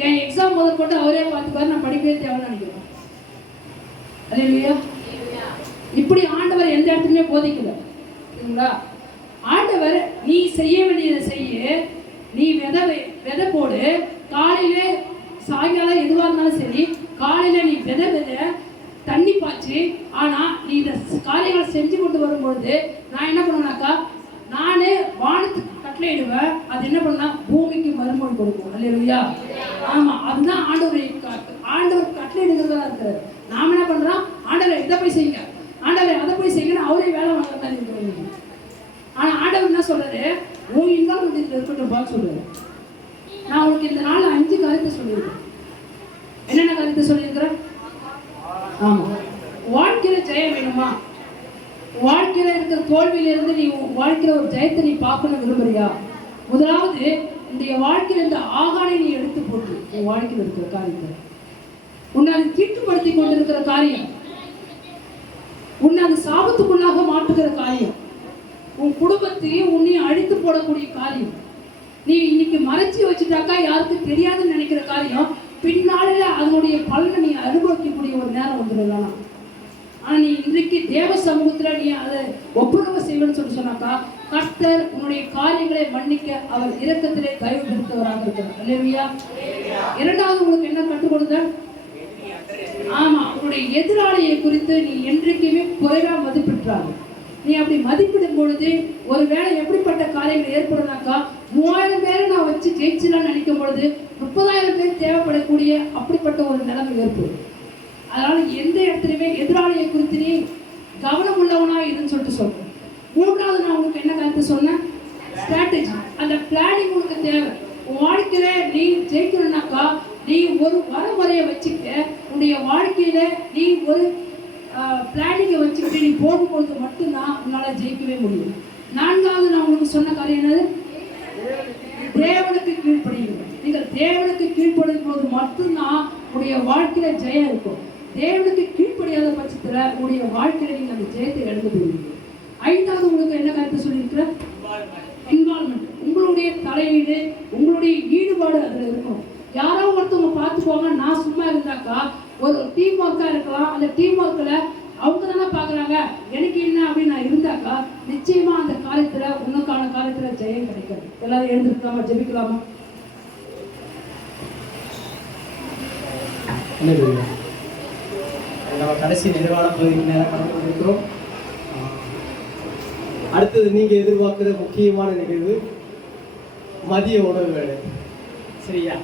என் எக்ஸாம் முதற்கொண்டு அவரே பார்த்துப்பாரு, நான் படிக்கவே தேவைன்னு நினைக்கிறோம். அல்லேலூயா. இப்படி ஆண்டவர் ஆண்டவர் எந்த இடத்துலையுமே போதிக்கல, சரிங்களா? ஆண்டவர் நீ செய்ய வேண்டியதை செய்ய, நீ விதை போடு, காலையில சாயங்காலம் எதுவாக இருந்தாலும் சரி, காலையில நீ விதை தண்ணி பாய்ச்சி. ஆனா நீ இந்த காரியங்களை செஞ்சு கொண்டு வரும்பொழுது நான் என்ன பண்ணுவேனாக்கா, நானே வானத்துக்கு கட்டளையிடுவேன். அது என்ன பண்ணா பூமிக்கு மறுமொழி கொடுக்கும். அல்லேலூயா. ஆமா, அதுதான் ஆண்டவர் கட்டளையிடுகிறதா இருக்கிறார். நாம என்ன பண்றோம், ஆண்டவரை இதை போய் செய்யுங்க, ஆண்டவரை அதை போய் செய்யுங்க, அவரே வேலை வாங்குற மாதிரி இருக்கிறாங்க. ஆனா ஆண்டவர் என்ன சொல்றாரு, உன் இன்வால்மெண்ட் இருக்கட்டும் பார்த்து சொல்றாரு. நான் உனக்கு இந்த நாள் 5 காரியத்தை சொல்லியிருக்கேன். என்னென்ன காரியத்தை சொல்லியிருக்கிறேன்? ஆமா, வாழ்க்கையில ஜெயம் வேணுமா? வாழ்க்கையில இருக்கிற தோல்வியிலிருந்து நீ வாழ்க்கையில ஒரு ஜெயத்தை நீ பார்க்கணும் விரும்புறியா? முதலாவது இந்த வாழ்க்கையில இந்த ஆகானை நீ எடுத்து போட்டு உன் வாழ்க்கையில் இருக்கிற காரியத்தை, உன்னை அது தீட்டுப்படுத்தி கொண்டிருக்கிற காரியம், உன்னை அது சாபத்துக்குள்ளாக மாற்றுகிற காரியம், உன் குடும்பத்தையும் உன்னையும் அழித்து போடக்கூடிய காரியம், நீ இன்னைக்கு மறைச்சி வச்சுட்டாக்கா யாருக்கு தெரியாதுன்னு நினைக்கிற காரியம், பின்னாளில் அதனுடைய பலனை நீ அனுபவிக்கக்கூடிய ஒரு நேரம் வந்துடலாம். ஆனா நீ இன்றைக்கு தேவ சமூகத்துல நீ அதை ஒப்புரவு செய்வேன்னு சொன்னாக்கா, கர்த்தர் உன்னுடைய காரியங்களை மன்னிக்க அவர் இரக்கத்திலே தயவு பெருத்தவராக இருக்கிறார். அல்லேலூயா. இரண்டாவது உங்களுக்கு என்ன கற்றுக் கொடுத்த? ஆமா, உன்னுடைய எதிராளியை குறித்து நீ என்றைக்குமே குறைவா மதிப்பிட்டாங்க. நீ அப்படி மதிப்பிடும் பொழுது ஒருவேளை எப்படிப்பட்ட காரியங்கள் ஏற்படுனாக்கா, 3000 பேரை நான் வச்சு ஜெயிச்சலான்னு நினைக்கும் பொழுது 30,000 பேர் தேவைப்படக்கூடிய அப்படிப்பட்ட ஒரு நிலைமை ஏற்படும். அதனால எந்த இடத்துலையுமே எதிராளியை குறித்து நீ கவனம் உள்ளவனா இதுன்னு சொல்லிட்டு சொல்றேன். மூன்றாவது நான் உங்களுக்கு என்ன கருத்து சொன்னேன்? ஸ்ட்ராட்டஜி. அந்த பிளானிங் உனக்கு தேவை. உன் வாழ்க்கையில நீ ஜெயிக்கணும்னாக்கா நீ ஒரு வரமுறையை வச்சுக்கிட்டு உன்னுடைய வாழ்க்கையில நீ ஒரு பிளானிங்கை வச்சுக்கிட்டு நீ போகும்பொழுது மட்டும்தான் உன்னால ஜெயிக்கவே முடியும். நான்காவது நான் உங்களுக்கு சொன்ன காரியம் என்னது? தேவனுக்கு கீழ்ப்படியுங்கள். நீங்கள் தேவனுக்கு கீழ்ப்படும் போது மட்டும்தான் உடைய வாழ்க்கையில ஜெயம் இருக்கும். தேவனுக்கு கீழ்ப்படியாத பட்சத்துல உடைய வாழ்க்கையில நீங்க அந்த ஜெயத்தை இழந்து போவீங்க. ஐந்தாவது உங்களுக்கு என்ன கருத்து சொல்லியிருக்கிற? இன்வால்மெண்ட். உங்களுடைய தலையீடு, உங்களுடைய ஈடுபாடு அதுல இருக்கும். யாரோ ஒருத்தவங்க பார்த்துக்கோங்க, நான் சும்மா இருந்தாக்கா ஒரு டீம் ஒர்க்கா இருக்கலாம். அந்த டீம் ஒர்க்ல அவங்க தானே பாக்குறாங்க, எனக்கு என்ன அப்படின்னு நான் இருந்தாக்கா நிச்சயமா அந்த காலத்துல உனக்கான காலத்துல ஜெயம் கிடைக்காது. எல்லாரும் எழுந்திருக்கலாமா? ஜெபிக்கலாமா? நம்ம கடைசி நிறைவான பகுதிக்கு நேரம் கடந்து கொண்டிருக்கிறோம். அடுத்தது நீங்க எதிர்பார்க்கிற முக்கியமான நிகழ்வு மதிய உணவு வேலை. சரியா?